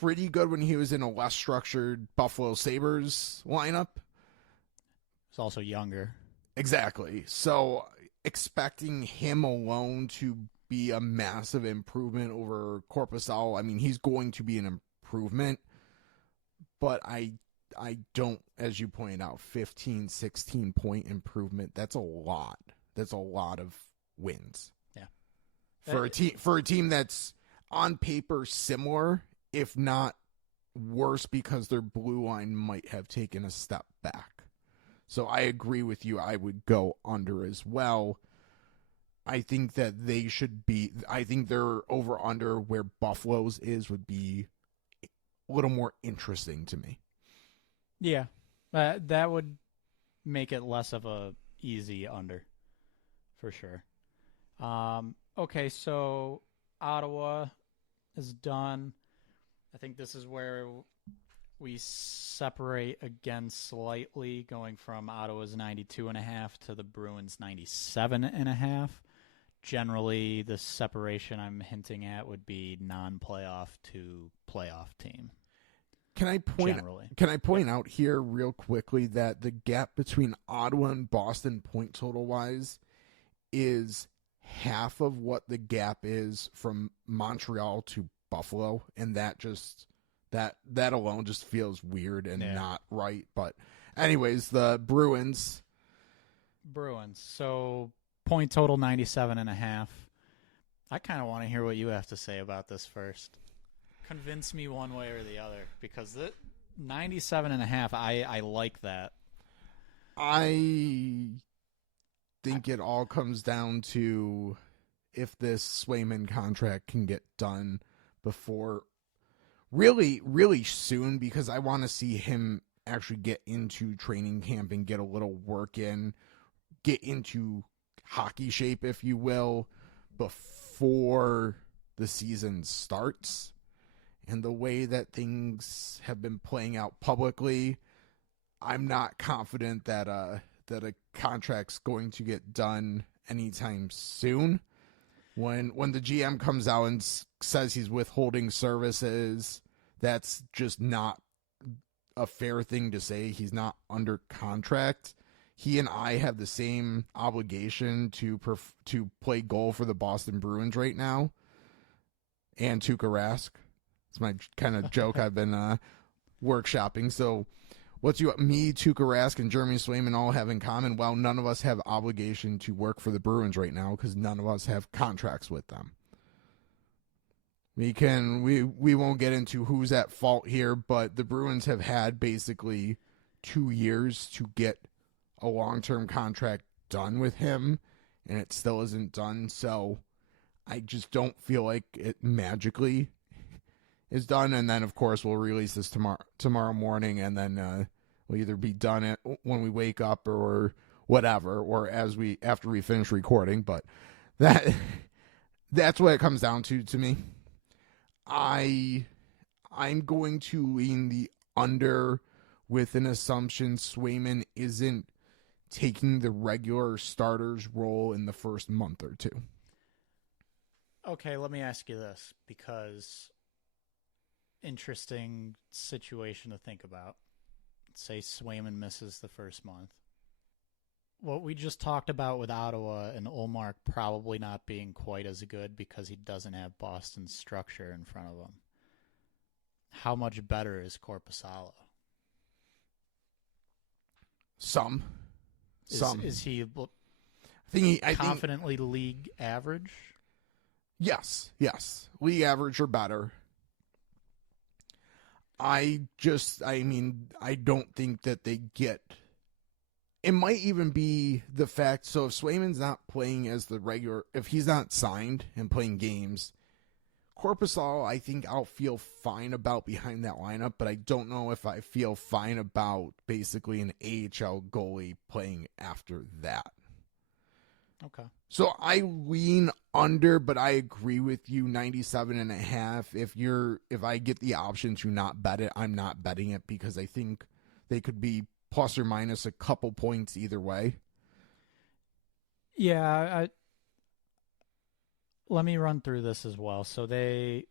pretty good when he was in a less structured Buffalo Sabres lineup. He's also younger. Exactly. So expecting him alone to be a massive improvement over Korpisalo, I mean, he's going to be an improvement, but I don't, as you pointed out, 15, 16 point improvement. That's a lot. That's a lot of wins. Yeah. For a team that's on paper similar, if not worse, because their blue line might have taken a step back. So I agree with you. I would go under as well. I think that they should be, I think their over under where Buffalo's is would be a little more interesting to me. Yeah. That would make it less of a easy under for sure. Okay, so Ottawa is done. I think this is where we separate again slightly, going from Ottawa's 92.5 to the Bruins 97.5. Generally, the separation I'm hinting at would be non-playoff to playoff team. Can I point out here real quickly that the gap between Ottawa and Boston point total wise is half of what the gap is from Montreal to Buffalo, and that alone just feels weird and not right. But anyways, the Bruins. So point total 97.5. I kind of want to hear what you have to say about this first. Convince me one way or the other, because the 97.5, I like that. I think it all comes down to if this Swayman contract can get done before really, really soon, because I want to see him actually get into training camp and get a little work in, get into hockey shape, if you will, before the season starts. And the way that things have been playing out publicly, I'm not confident that a contract's going to get done anytime soon. When the GM comes out and says he's withholding services, that's just not a fair thing to say. He's not under contract. He and I have the same obligation to play goal for the Boston Bruins right now, and Tuukka Rask. It's my kind of joke I've been workshopping. So what's me, Tuukka Rask, and Jeremy Swayman all have in common? Well, none of us have obligation to work for the Bruins right now because none of us have contracts with them. We won't get into who's at fault here, but the Bruins have had basically 2 years to get a long-term contract done with him, and it still isn't done. So I just don't feel like it magically is done. And then, of course, we'll release this tomorrow morning, and then we'll either be done when we wake up or whatever, or after we finish recording. But that's what it comes down to me. I'm going to lean the under with an assumption Swayman isn't taking the regular starter's role in the first month or two. Okay, let me ask you this, because interesting situation to think about. Say Swayman misses the first month. What we just talked about with Ottawa and Ullmark probably not being quite as good because he doesn't have Boston's structure in front of him. How much better is Korpisalo? Some. Is he confidently league average? Yes. League average or better. I don't think that they get it might even be the fact, so if Swayman's not playing as the regular, if he's not signed and playing games, Korpisalo, I think I'll feel fine about behind that lineup, but I don't know if I feel fine about basically an AHL goalie playing after that. Okay. So I lean under, but I agree with you, 97.5. If I get the option to not bet it, I'm not betting it because I think they could be plus or minus a couple points either way. Yeah, let me run through this as well. So they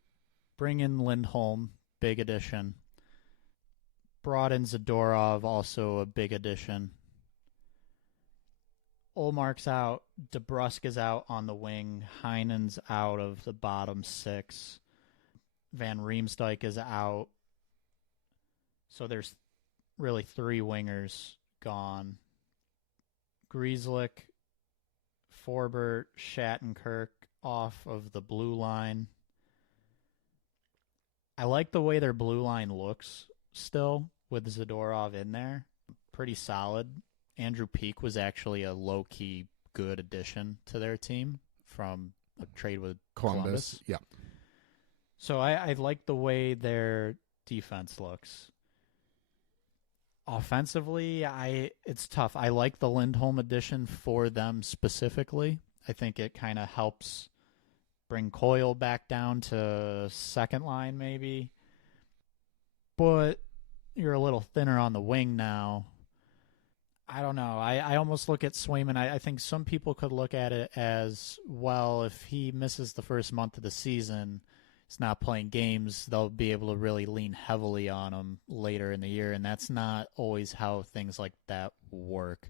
bring in Lindholm, big addition. Brought in Zadorov, also a big addition. Olmark's out. DeBrusk is out on the wing. Heinen's out of the bottom six. Van Riemsdyk is out. So there's really three wingers gone. Griezlick, Forbert, Shattenkirk off of the blue line. I like the way their blue line looks still with Zadorov in there. Pretty solid. Andrew Peak was actually a low-key good addition to their team from a trade with Columbus. Yeah. So I like the way their defense looks. Offensively, it's tough. I like the Lindholm addition for them specifically. I think it kind of helps bring Coyle back down to second line maybe. But you're a little thinner on the wing now. I don't know. I almost look at Swayman. I think some people could look at it as, well, if he misses the first month of the season, he's not playing games, they'll be able to really lean heavily on him later in the year, and that's not always how things like that work.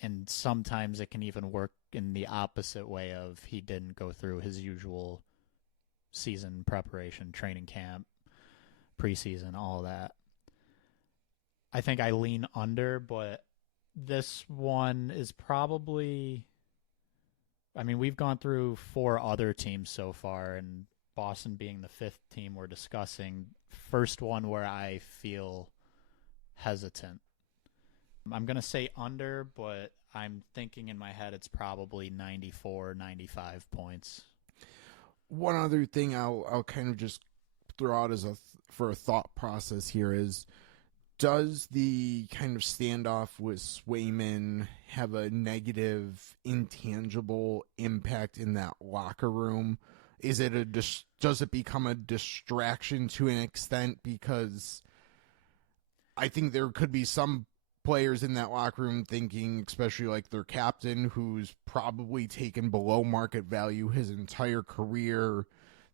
And sometimes it can even work in the opposite way of he didn't go through his usual season preparation, training camp, preseason, all that. I think I lean under, but this one is probably, I mean, we've gone through 4 other teams so far, and Boston being the 5th team we're discussing, first one where I feel hesitant. I'm going to say under, but I'm thinking in my head it's probably 94, 95 points. One other thing I'll kind of just throw out as for a thought process here is, does the kind of standoff with Swayman have a negative, intangible impact in that locker room? Is it does it become a distraction to an extent? Because I think there could be some players in that locker room thinking, especially like their captain, who's probably taken below market value his entire career,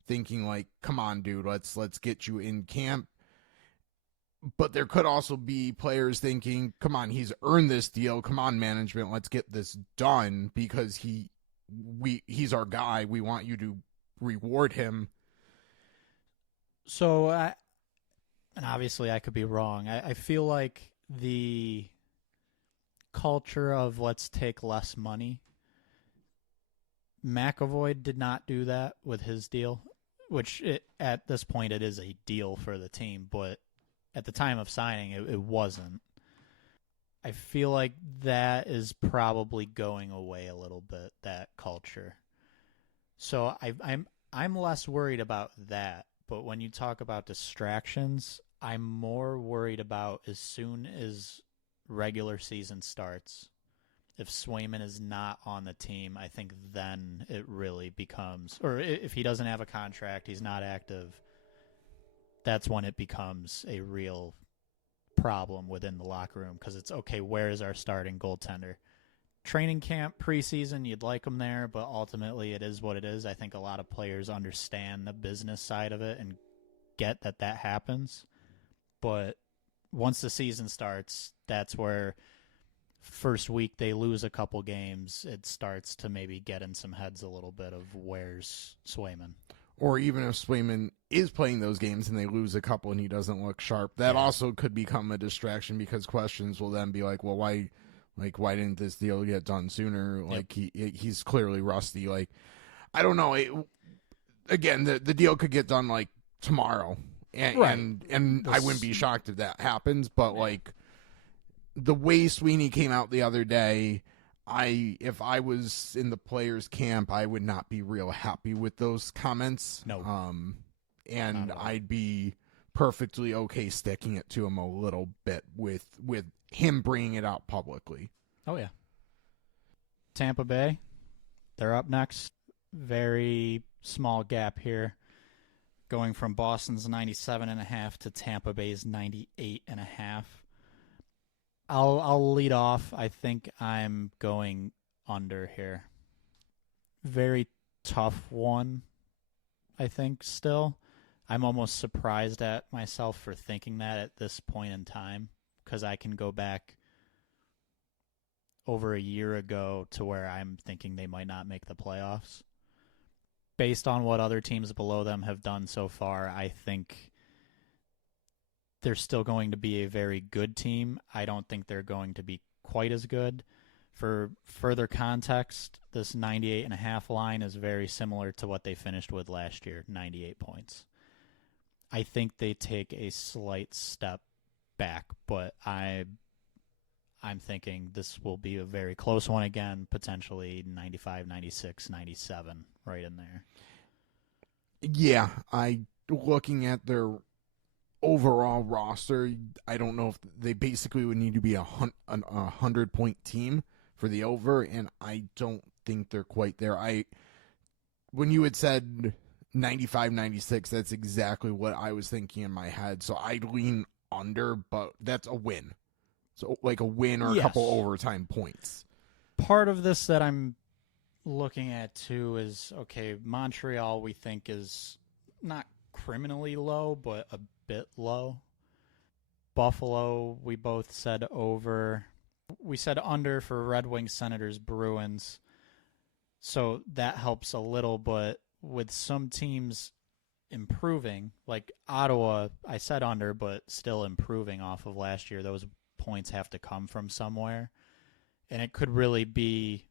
thinking like, come on, dude, let's get you in camp. But there could also be players thinking, come on, he's earned this deal. Come on, management, let's get this done because he's our guy. We want you to reward him. So, and obviously I could be wrong. I feel like the culture of let's take less money, McAvoy did not do that with his deal, which at this point it is a deal for the team, but at the time of signing, it wasn't. I feel like that is probably going away a little bit, that culture. So I'm less worried about that. But when you talk about distractions, I'm more worried about as soon as regular season starts. If Swayman is not on the team, I think then it really becomes, or if he doesn't have a contract, he's not active, that's when it becomes a real problem within the locker room because it's, okay, where is our starting goaltender? Training camp, preseason, you'd like him there, but ultimately it is what it is. I think a lot of players understand the business side of it and get that happens. But once the season starts, that's where first week they lose a couple games, it starts to maybe get in some heads a little bit of where's Swayman. Or even if Swayman is playing those games and they lose a couple and he doesn't look sharp, that also could become a distraction because questions will then be like, well, why didn't this deal get done sooner? Like he's clearly rusty. Like, I don't know. Again, the deal could get done like tomorrow, and I wouldn't be shocked if that happens. But like, the way Sweeney came out the other day, if I was in the players' camp, I would not be real happy with those comments. No. And I'd be perfectly okay sticking it to him a little bit with him bringing it out publicly. Oh, yeah. Tampa Bay, they're up next. Very small gap here, going from Boston's 97.5 to Tampa Bay's 98.5. I'll lead off. I think I'm going under here. Very tough one, I think, still. I'm almost surprised at myself for thinking that at this point in time, because I can go back over a year ago to where I'm thinking they might not make the playoffs. Based on what other teams below them have done so far, I think they're still going to be a very good team. I don't think they're going to be quite as good. For further context, this 98.5 line is very similar to what they finished with last year, 98 points. I think they take a slight step back, but I'm thinking this will be a very close one again, potentially 95, 96, 97, right in there. Yeah, looking at their overall roster, I don't know if they basically would need to be a 100-point team for the over, and I don't think they're quite there. When you had said 95, 96, that's exactly what I was thinking in my head. So I'd lean under, but that's a win. So like a win or a couple overtime points. Part of this that I'm looking at too is, okay, Montreal we think is not criminally low, but a bit low. Buffalo, we both said over. We said under for Red Wings, Senators, Bruins. So that helps a little, but with some teams improving, like Ottawa, I said under, but still improving off of last year, those points have to come from somewhere. And it could really be,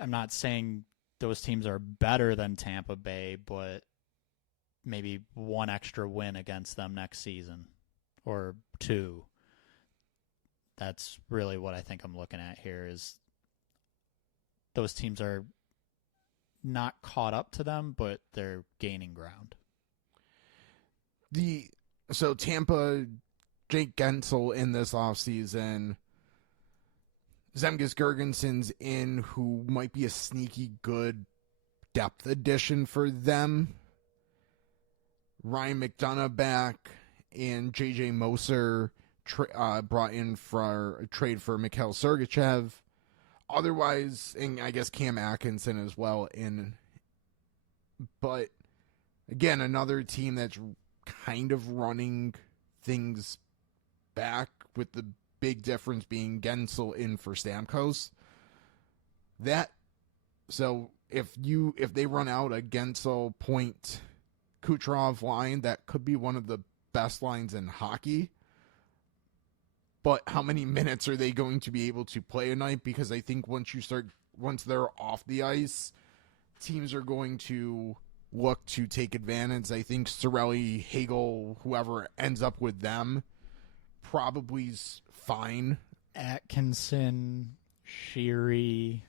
I'm not saying those teams are better than Tampa Bay, but maybe one extra win against them next season or two. That's really what I think I'm looking at here is those teams are not caught up to them, but they're gaining ground. So Tampa, Jake Gensel in this offseason, Zemgus Girgensons in, who might be a sneaky good depth addition for them. Ryan McDonough back, and J.J. Moser brought in for a trade for Mikhail Sergachev. Otherwise, and I guess Cam Atkinson as well. But again, another team that's kind of running things back, with the big difference being Gensel in for Stamkos. So if they run out a Gensel Point Kucherov line, that could be one of the best lines in hockey. But how many minutes are they going to be able to play a night? Because I think once they're off the ice, teams are going to look to take advantage. I think Cirelli, Hagel, whoever ends up with them, probably's fine. Atkinson, Sheary,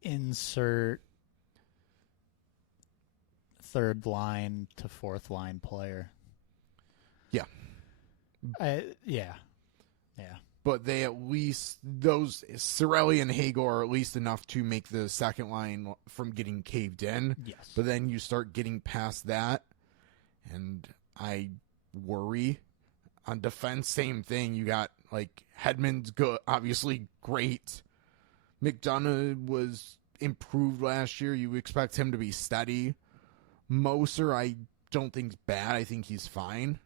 insert third line to fourth line player. Yeah. But they at least, those Cirelli and Hagel are at least enough to make the second line from getting caved in. Yes. But then you start getting past that, and I worry. On defense, same thing. You got, like, Hedman's good, obviously great. McDonough was improved last year. You expect him to be steady. Moser, I don't think's bad. I think he's fine.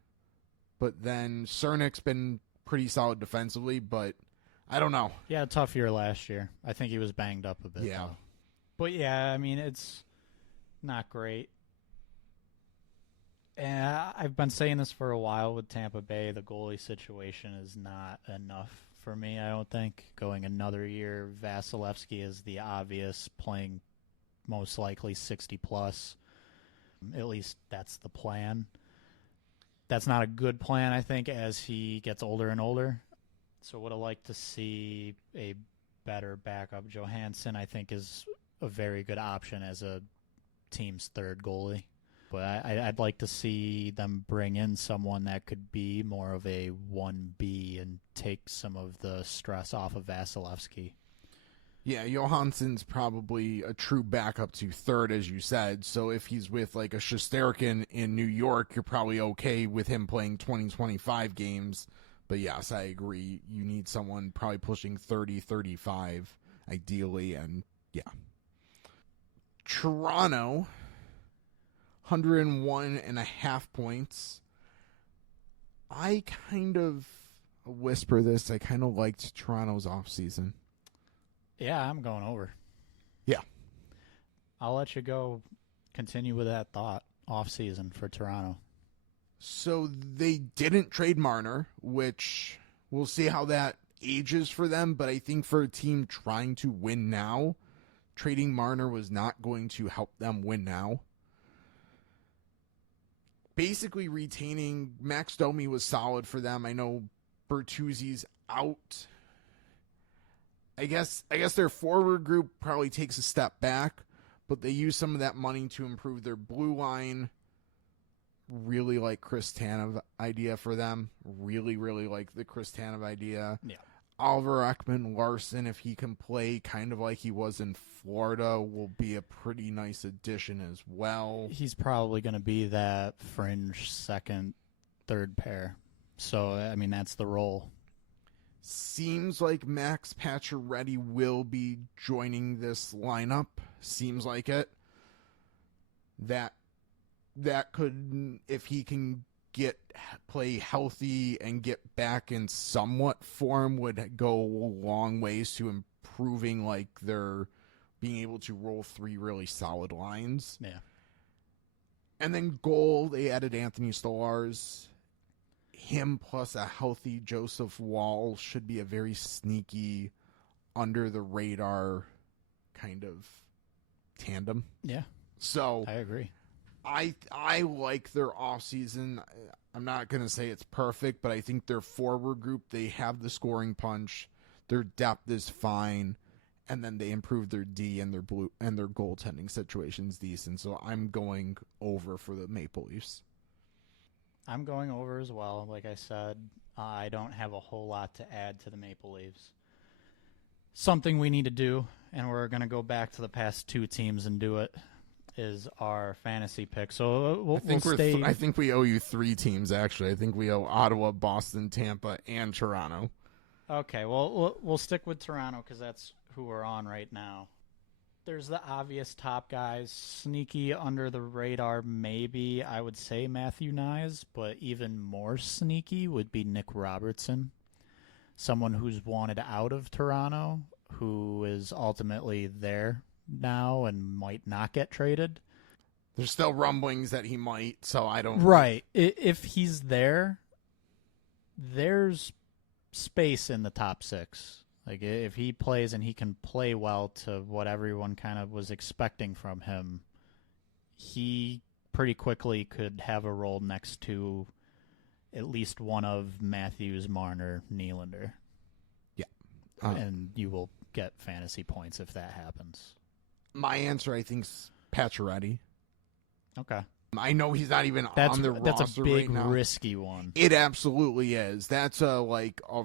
But then Cernik's been pretty solid defensively, but I don't know. Yeah, tough year last year. I think he was banged up a bit. Yeah. Though. But yeah, I mean, it's not great. And I've been saying this for a while with Tampa Bay. The goalie situation is not enough for me, I don't think. Going another year, Vasilevsky is the obvious, playing most likely 60+. At least that's the plan. That's not a good plan, I think, as he gets older and older. So would have liked to see a better backup. Johansson, I think, is a very good option as a team's third goalie. But I'd like to see them bring in someone that could be more of a 1B and take some of the stress off of Vasilevsky. Yeah, Johansson's probably a true backup to third, as you said. So if he's with like a Shesterkin in New York, you're probably okay with him playing 20-25 games. But yes, I agree. You need someone probably pushing 30, 35, ideally. And yeah. Toronto, 101.5 points. I kind of whisper this. I kind of liked Toronto's offseason. Yeah, I'm going over. Yeah. I'll let you go continue with that thought off season for Toronto. So they didn't trade Marner, which we'll see how that ages for them. But I think for a team trying to win now, trading Marner was not going to help them win now. Basically retaining Max Domi was solid for them. I know Bertuzzi's out. I guess their forward group probably takes a step back, but they use some of that money to improve their blue line. Really like Chris Tanev idea for them. Really, really like the Chris Tanev idea. Yeah. Oliver Ekman-Larsson, if he can play kind of like he was in Florida, will be a pretty nice addition as well. He's probably going to be that fringe second, third pair. So, I mean, that's the role. Seems like Max Pacioretty will be joining this lineup. Seems like it. That could, if he can play healthy and get back in somewhat form, would go a long ways to improving like their being able to roll three really solid lines. Yeah. And then goal, they added Anthony Stolarz. Him plus a healthy Joseph Wall should be a very sneaky, under the radar kind of tandem. Yeah. So I agree. I like their offseason. I'm not going to say it's perfect, but I think their forward group, they have the scoring punch. Their depth is fine. And then they improve their D and their goaltending situation's decent. So I'm going over for the Maple Leafs. I'm going over as well. Like I said, I don't have a whole lot to add to the Maple Leafs. Something we need to do, and we're going to go back to the past two teams and do it, is our fantasy pick. So I think we owe you three teams, actually. I think we owe Ottawa, Boston, Tampa, and Toronto. Okay, well, we'll stick with Toronto because that's who we're on right now. There's the obvious top guys. Sneaky under the radar, maybe I would say Matthew Nyes, but even more sneaky would be Nick Robertson. Someone who's wanted out of Toronto, who is ultimately there now and might not get traded. There's still rumblings that he might, so I don't... Right. If he's there, there's space in the top six. Like, if he plays and he can play well to what everyone kind of was expecting from him, he pretty quickly could have a role next to at least one of Matthews, Marner, Nylander. Yeah. And you will get fantasy points if that happens. My answer, I think, is Pacioretty. Okay. I know he's not even on the roster right now. That's a big, risky one. It absolutely is. That's a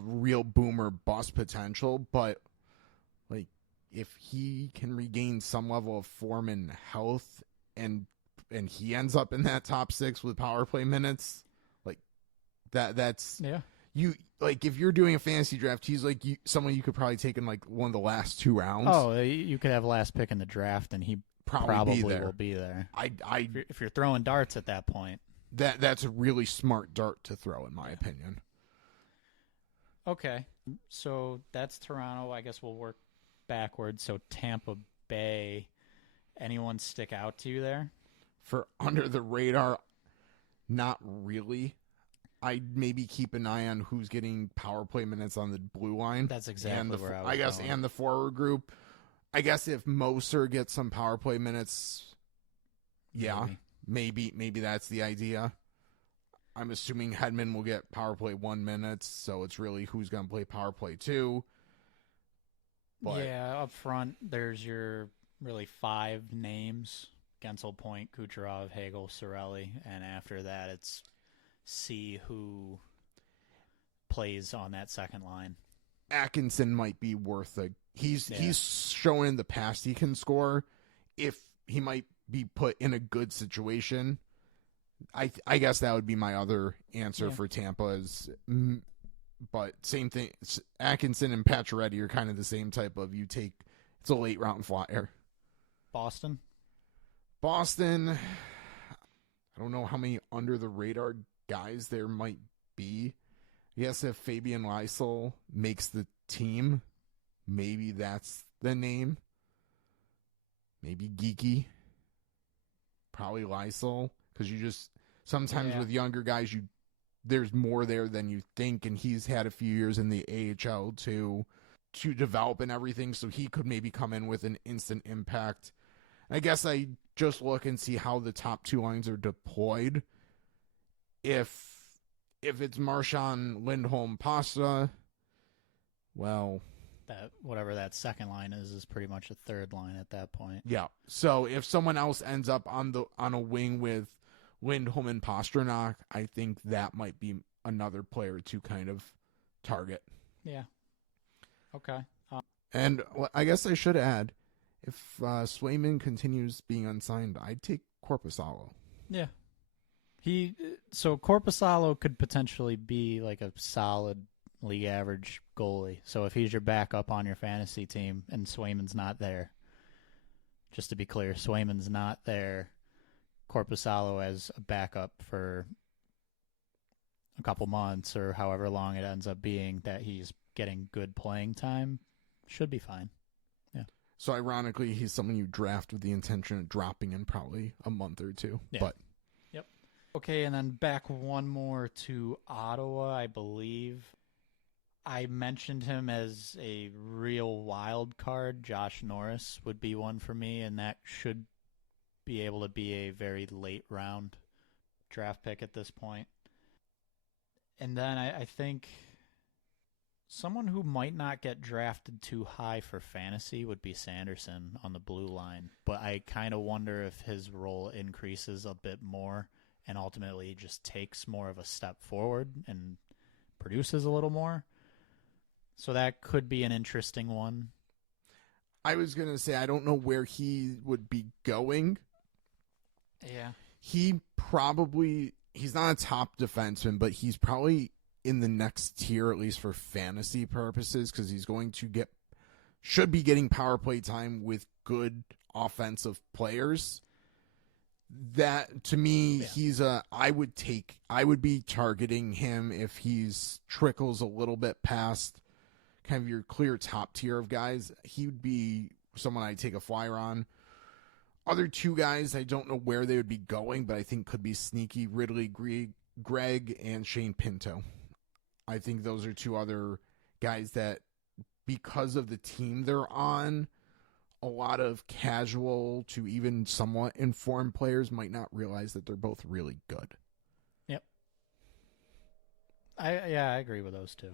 real boomer bust potential. But like, if he can regain some level of form and health, and he ends up in that top six with power play minutes, like that's yeah. You like if you're doing a fantasy draft, he's like someone you could probably take in like one of the last 2 rounds. Oh, you could have last pick in the draft, and he probably will be there. If you're throwing darts at that point. That's a really smart dart to throw, in my opinion. Okay, so that's Toronto. I guess we'll work backwards. So Tampa Bay, anyone stick out to you there? For under the radar, not really. I'd maybe keep an eye on who's getting power play minutes on the blue line. That's exactly where I was going. And the forward group. I guess if Moser gets some power play minutes, yeah, maybe that's the idea. I'm assuming Hedman will get power play 1 minutes, so it's really who's going to play power play 2. But yeah, up front, there's your really 5 names: Gensel, Point, Kucherov, Hagel, Cirelli, and after that, it's see who plays on that second line. Atkinson might be worth he's shown in the past he can score. If he might be put in a good situation, I guess that would be my other answer for Tampa is, but same thing. Atkinson and Pacioretty are kind of the same type of it's a late round flyer. Boston, I don't know how many under the radar guys there might be. Yes, if Fabian Lysell makes the team, maybe that's the name. Maybe Geeky. Probably Lysell. Because you just, sometimes with younger guys, there's more there than you think. And he's had a few years in the AHL to develop and everything. So he could maybe come in with an instant impact. I guess I just look and see how the top 2 lines are deployed. If it's Marchand, Lindholm, Pasta, well, that whatever that second line is pretty much a third line at that point. Yeah. So if someone else ends up on a wing with Lindholm and Pastrnak, I think that might be another player to kind of target. Yeah. Okay. And I guess I should add, if Swayman continues being unsigned, I'd take Korpisalo. Yeah. So Korpisalo could potentially be like a solid league average goalie. So if he's your backup on your fantasy team and Swayman's not there, just to be clear, Swayman's not there, Korpisalo as a backup for a couple months or however long it ends up being that he's getting good playing time, should be fine. Yeah. So ironically, he's someone you draft with the intention of dropping in probably a month or 2. Yeah. But okay, and then back one more to Ottawa, I believe. I mentioned him as a real wild card. Josh Norris would be one for me, and that should be able to be a very late round draft pick at this point. And then I think someone who might not get drafted too high for fantasy would be Sanderson on the blue line. But I kind of wonder if his role increases a bit more and ultimately just takes more of a step forward and produces a little more. So that could be an interesting one. I was going to say, I don't know where he would be going. Yeah. He's not a top defenseman, but he's probably in the next tier, at least for fantasy purposes, because he's should be getting power play time with good offensive players. That to me, I would be targeting him if he's trickles a little bit past kind of your clear top tier of guys. He would be someone I'd take a flyer on. Other 2 guys, I don't know where they would be going, but I think could be sneaky: Ridley, Greg, and Shane Pinto. I think those are 2 other guys that, because of the team they're on, a lot of casual to even somewhat informed players might not realize that they're both really good. Yep. I agree with those 2.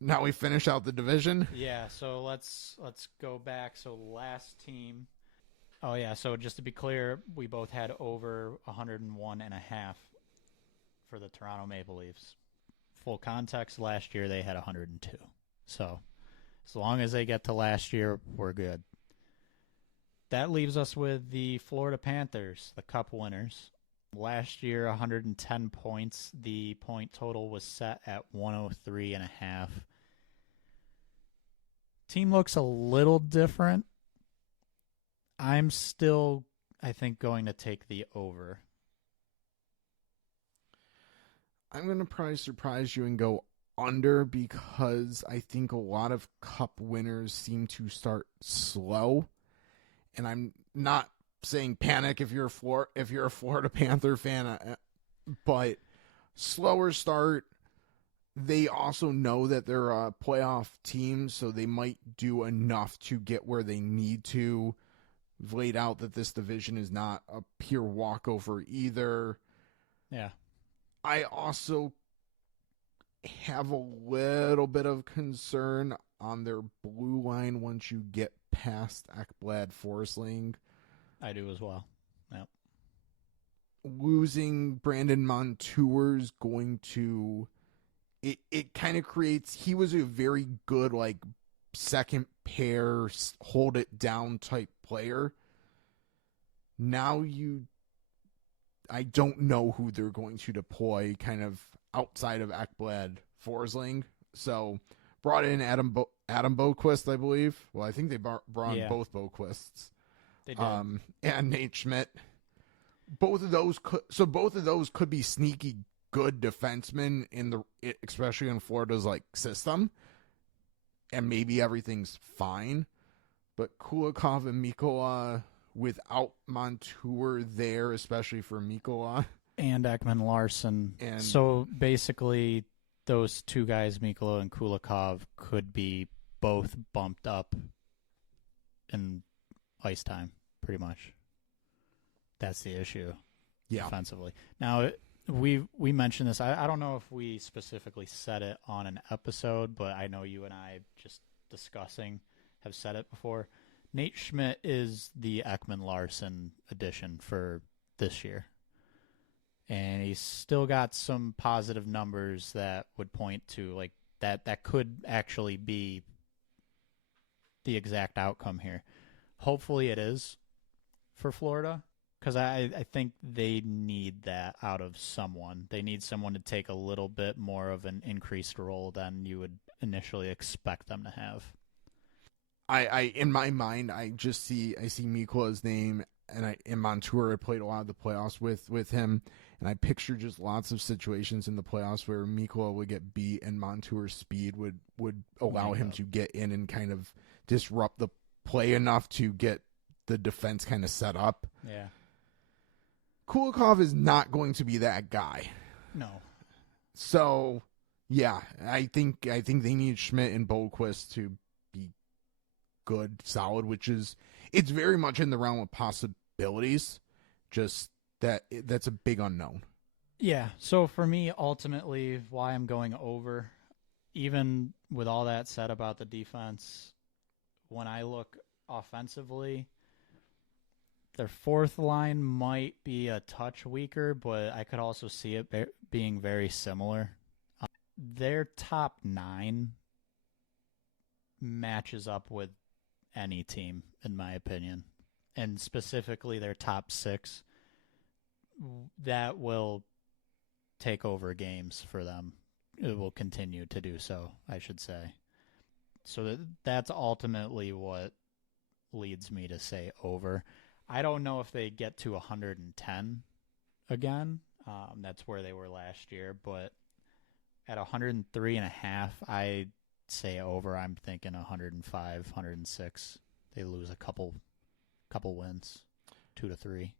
Now we finish out the division. Yeah, so let's go back. So last team. Oh yeah, so just to be clear, we both had over 101.5 for the Toronto Maple Leafs. Full context, last year they had 102. So as long as they get to last year, we're good. That leaves us with the Florida Panthers, the Cup winners. Last year, 110 points. The point total was set at 103.5. Team looks a little different. I'm still, I think, going to take the over. I'm going to probably surprise you and go under, because I think a lot of Cup winners seem to start slow. And I'm not saying panic if you're a Florida Panther fan, but slower start. They also know that they're a playoff team, so they might do enough to get where they need to. We've laid out that this division is not a pure walkover either. Yeah. I also have a little bit of concern on their blue line once you get past Ekblad Forsling. I do as well. Yep. Losing Brandon Montour's going to it kind of creates, he was a very good like second pair hold it down type player. Now I don't know who they're going to deploy kind of outside of Ekblad Forsling. So brought in Adam Boquist, I believe. Well, I think they brought in both Boquists. They did. And Nate Schmidt. Both of those could be sneaky good defensemen especially in Florida's like system, and maybe everything's fine. But Kulikov and Mikkola without Montour there, especially for Mikkola and Ekman Larson, and so basically those two guys, Mikkola and Kulikov, could be both bumped up in ice time, pretty much. That's the issue. Yeah. Defensively. Now, we mentioned this. I don't know if we specifically said it on an episode, but I know you and I just discussing have said it before. Nate Schmidt is the Ekman Larson addition for this year. And he's still got some positive numbers that would point to like that could actually be the exact outcome here. Hopefully it is for Florida. Because I think they need that out of someone. They need someone to take a little bit more of an increased role than you would initially expect them to have. I in my mind, I see Mikkola's name, and in Montour, I played a lot of the playoffs with him, and I picture just lots of situations in the playoffs where Mikkola would get beat, and Montour's speed would allow him to get in and kind of disrupt the play enough to get the defense kind of set up. Yeah. Kulikov is not going to be that guy. No. So, yeah, I think they need Schmidt and Boquist to be good, solid, it's very much in the realm of possibilities. Just that's a big unknown. Yeah. So for me, ultimately, why I'm going over, even with all that said about the defense, when I look offensively, their fourth line might be a touch weaker, but I could also see it being very similar. Their top 9 matches up with any team, in my opinion, and specifically their top 6. That will take over games for them. It will continue to do so, I should say. So that's ultimately what leads me to say over. I don't know if they get to 110 again. That's where they were last year. But at 103.5, I say over. I'm thinking 105, 106. They lose a couple wins, 2 to 3.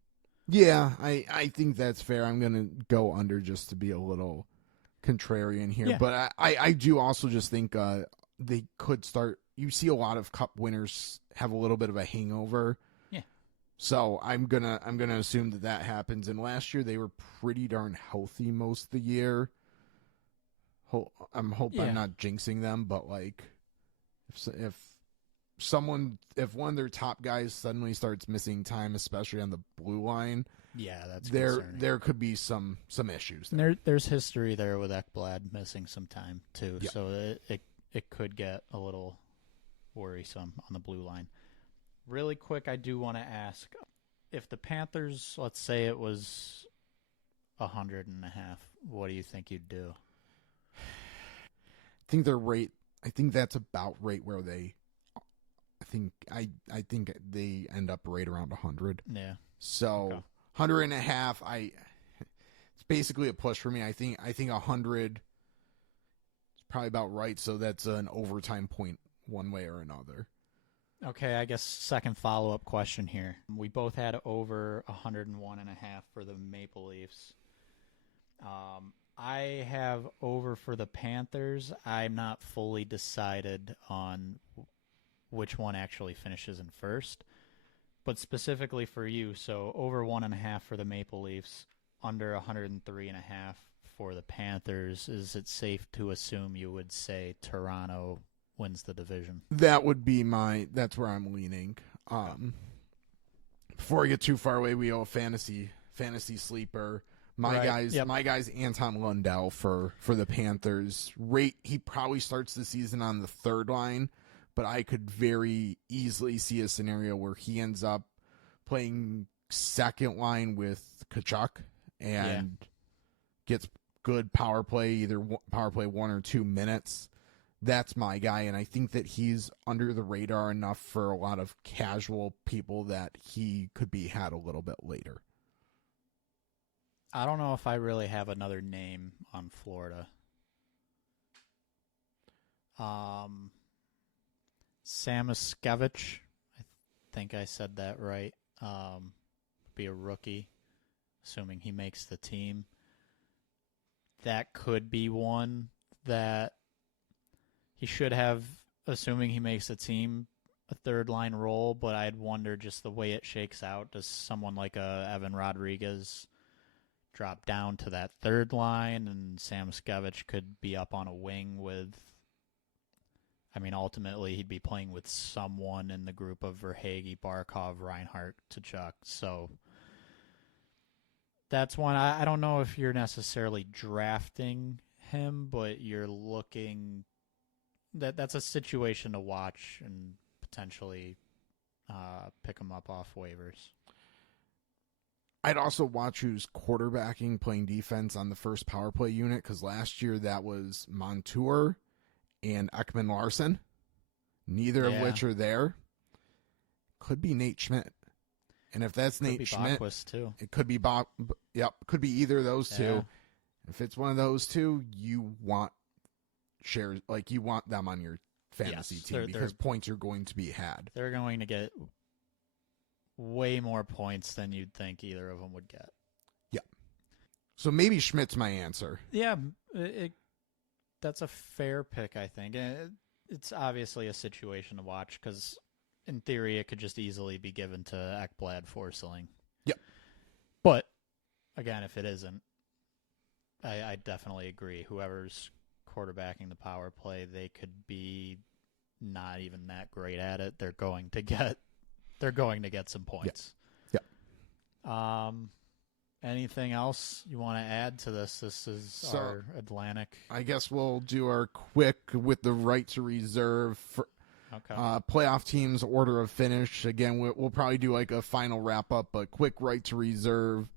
Yeah, I think that's fair. I'm going to go under just to be a little contrarian here. Yeah. But I do also just think they could start. You see a lot of cup winners have a little bit of a hangover. So I'm gonna assume that happens. And last year they were pretty darn healthy most of the year. I'm not jinxing them, but like if one of their top guys suddenly starts missing time, especially on the blue line, that's concerning. There could be some issues there. There's history there with Ekblad missing some time too, Yep. So it could get a little worrisome on the blue line. Really quick, I do want to ask, if the Panthers, let's say it was 100.5, what do you think you'd do? I think that's about right where I think they end up right around 100. Yeah. So 100.5, it's basically a push for me. I think 100 is probably about right. So that's an overtime point one way or another. Okay, I guess second follow-up question here. We both had over 101.5 for the Maple Leafs. I have over for the Panthers. I'm not fully decided on which one actually finishes in first. But specifically for you, so over 1.5 for the Maple Leafs, under 103.5 for the Panthers, is it safe to assume you would say Toronto wins the division? That's where I'm leaning. Before I get too far away, we owe a fantasy sleeper. My guy's Anton Lindell for the Panthers. He probably starts the season on the third line, but I could very easily see a scenario where he ends up playing second line with Tkachuk and gets good power play, either power play 1 or 2 minutes. That's my guy, and I think that he's under the radar enough for a lot of casual people that he could be had a little bit later. I don't know if I really have another name on Florida. Samoskevich, I think I said that right. Be a rookie, assuming he makes the team. That could be one that he should have, assuming he makes the team, a third line role, but I'd wonder just the way it shakes out. Does someone like Evan Rodriguez drop down to that third line, and Samoskevich could be up on a wing with, ultimately he'd be playing with someone in the group of Verhaeghe, Barkov, Reinhart, Tkachuk. So that's one. I don't know if you're necessarily drafting him, but you're looking. That's a situation to watch and potentially pick him up off waivers. I'd also watch who's quarterbacking, playing defense on the first power play unit, because last year that was Montour and Ekman Larson, neither of which are there. Could be Nate Schmidt. And if that's Nate Schmidt, too. It could be could be either of those two. If it's one of those two, you want shares, like you want them on your fantasy team because points are going to be had. They're going to get way more points than you'd think either of them would get. Yeah. So maybe Schmidt's my answer. Yeah, that's a fair pick, I think. It's obviously a situation to watch because, in theory, it could just easily be given to Ekblad Forsling. Yep. But, again, if it isn't, I definitely agree. Whoever's quarterbacking the power play, they could be not even that great at it. They're going to get some points. Yep. Anything else you want to add to this? This is our Atlantic. I guess we'll do our quick with the right to reserve for playoff teams order of finish. Again, we'll probably do like a final wrap up, but quick right to reserve.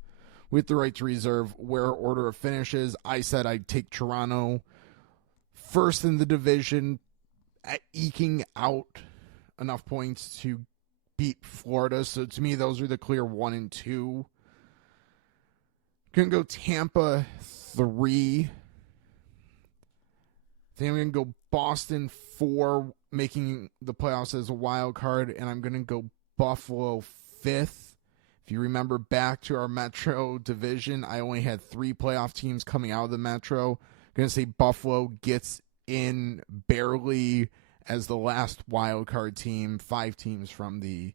With the right to reserve, where order of finishes, I said I'd take Toronto first in the division, eking out enough points to beat Florida. So to me, those are the clear 1 and 2. Gonna go Tampa 3. Then I'm gonna go Boston 4, making the playoffs as a wild card, and I'm gonna go Buffalo 5th. If you remember back to our Metro division, I only had 3 playoff teams coming out of the Metro. I'm gonna say Buffalo gets in barely as the last wild card team, 5 teams from the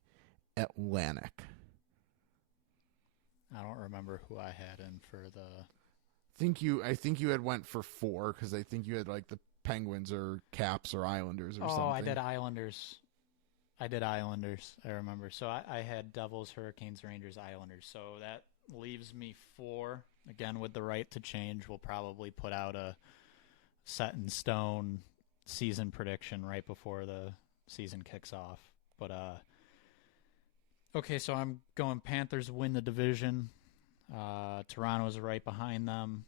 Atlantic. I don't remember who I had in for the. I think you had went for 4 because I think you had like the Penguins or Caps or Islanders or something. Oh, I did Islanders. I remember. So I had Devils, Hurricanes, Rangers, Islanders. So that leaves me 4. Again, with the right to change, we'll probably put out a set in stone season prediction right before the season kicks off. But okay, so I'm going Panthers win the division. Toronto's right behind them.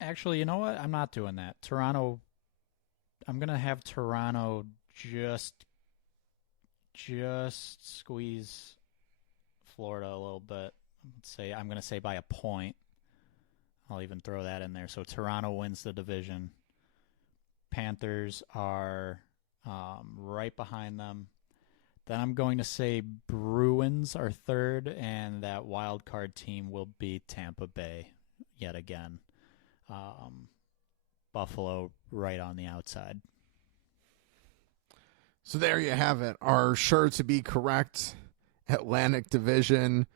Actually, you know what? I'm not doing that. I'm going to have Toronto just squeeze Florida a little bit. I'm going to say by a point. I'll even throw that in there. So Toronto wins the division. Panthers are right behind them. Then I'm going to say Bruins are third, and that wild card team will be Tampa Bay yet again. Buffalo right on the outside. So there you have it. Our sure to be correct Atlantic Division.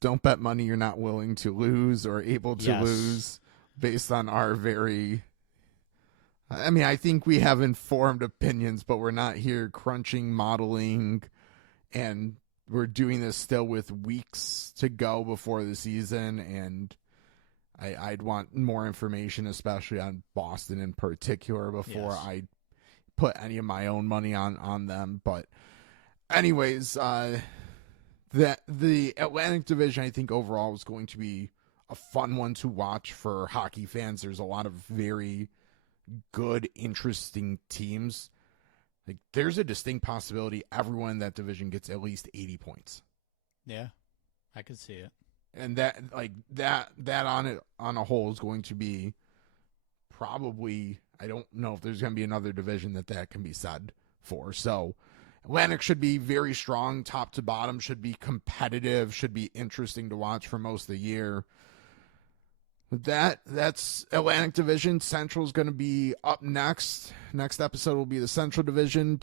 Don't bet money you're not willing to lose or able to lose based on our I think we have informed opinions, but we're not here crunching, modeling, and we're doing this still with weeks to go before the season, and I'd want more information, especially on Boston in particular, before I put any of my own money on them. But anyways, the Atlantic Division, I think overall is going to be a fun one to watch for hockey fans. There's a lot of very good, interesting teams. Like, there's a distinct possibility everyone in that division gets at least 80 points. Yeah, I could see it. And that on a whole is going to be probably, I don't know if there's going to be another division that can be said for. So Atlantic should be very strong, top to bottom, should be competitive, should be interesting to watch for most of the year. That's Atlantic Division. Central is going to be up next. Next episode will be the Central Division.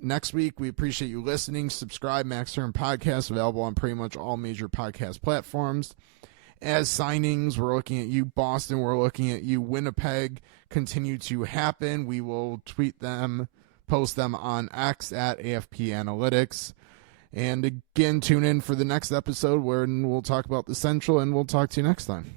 Next week, we appreciate you listening. Subscribe, Max Turn Podcast, available on pretty much all major podcast platforms. As signings, we're looking at you. Boston, we're looking at you. Winnipeg continue to happen. We will tweet them, post them on X at AFP Analytics. And again, tune in for the next episode where we'll talk about the Central, and we'll talk to you next time.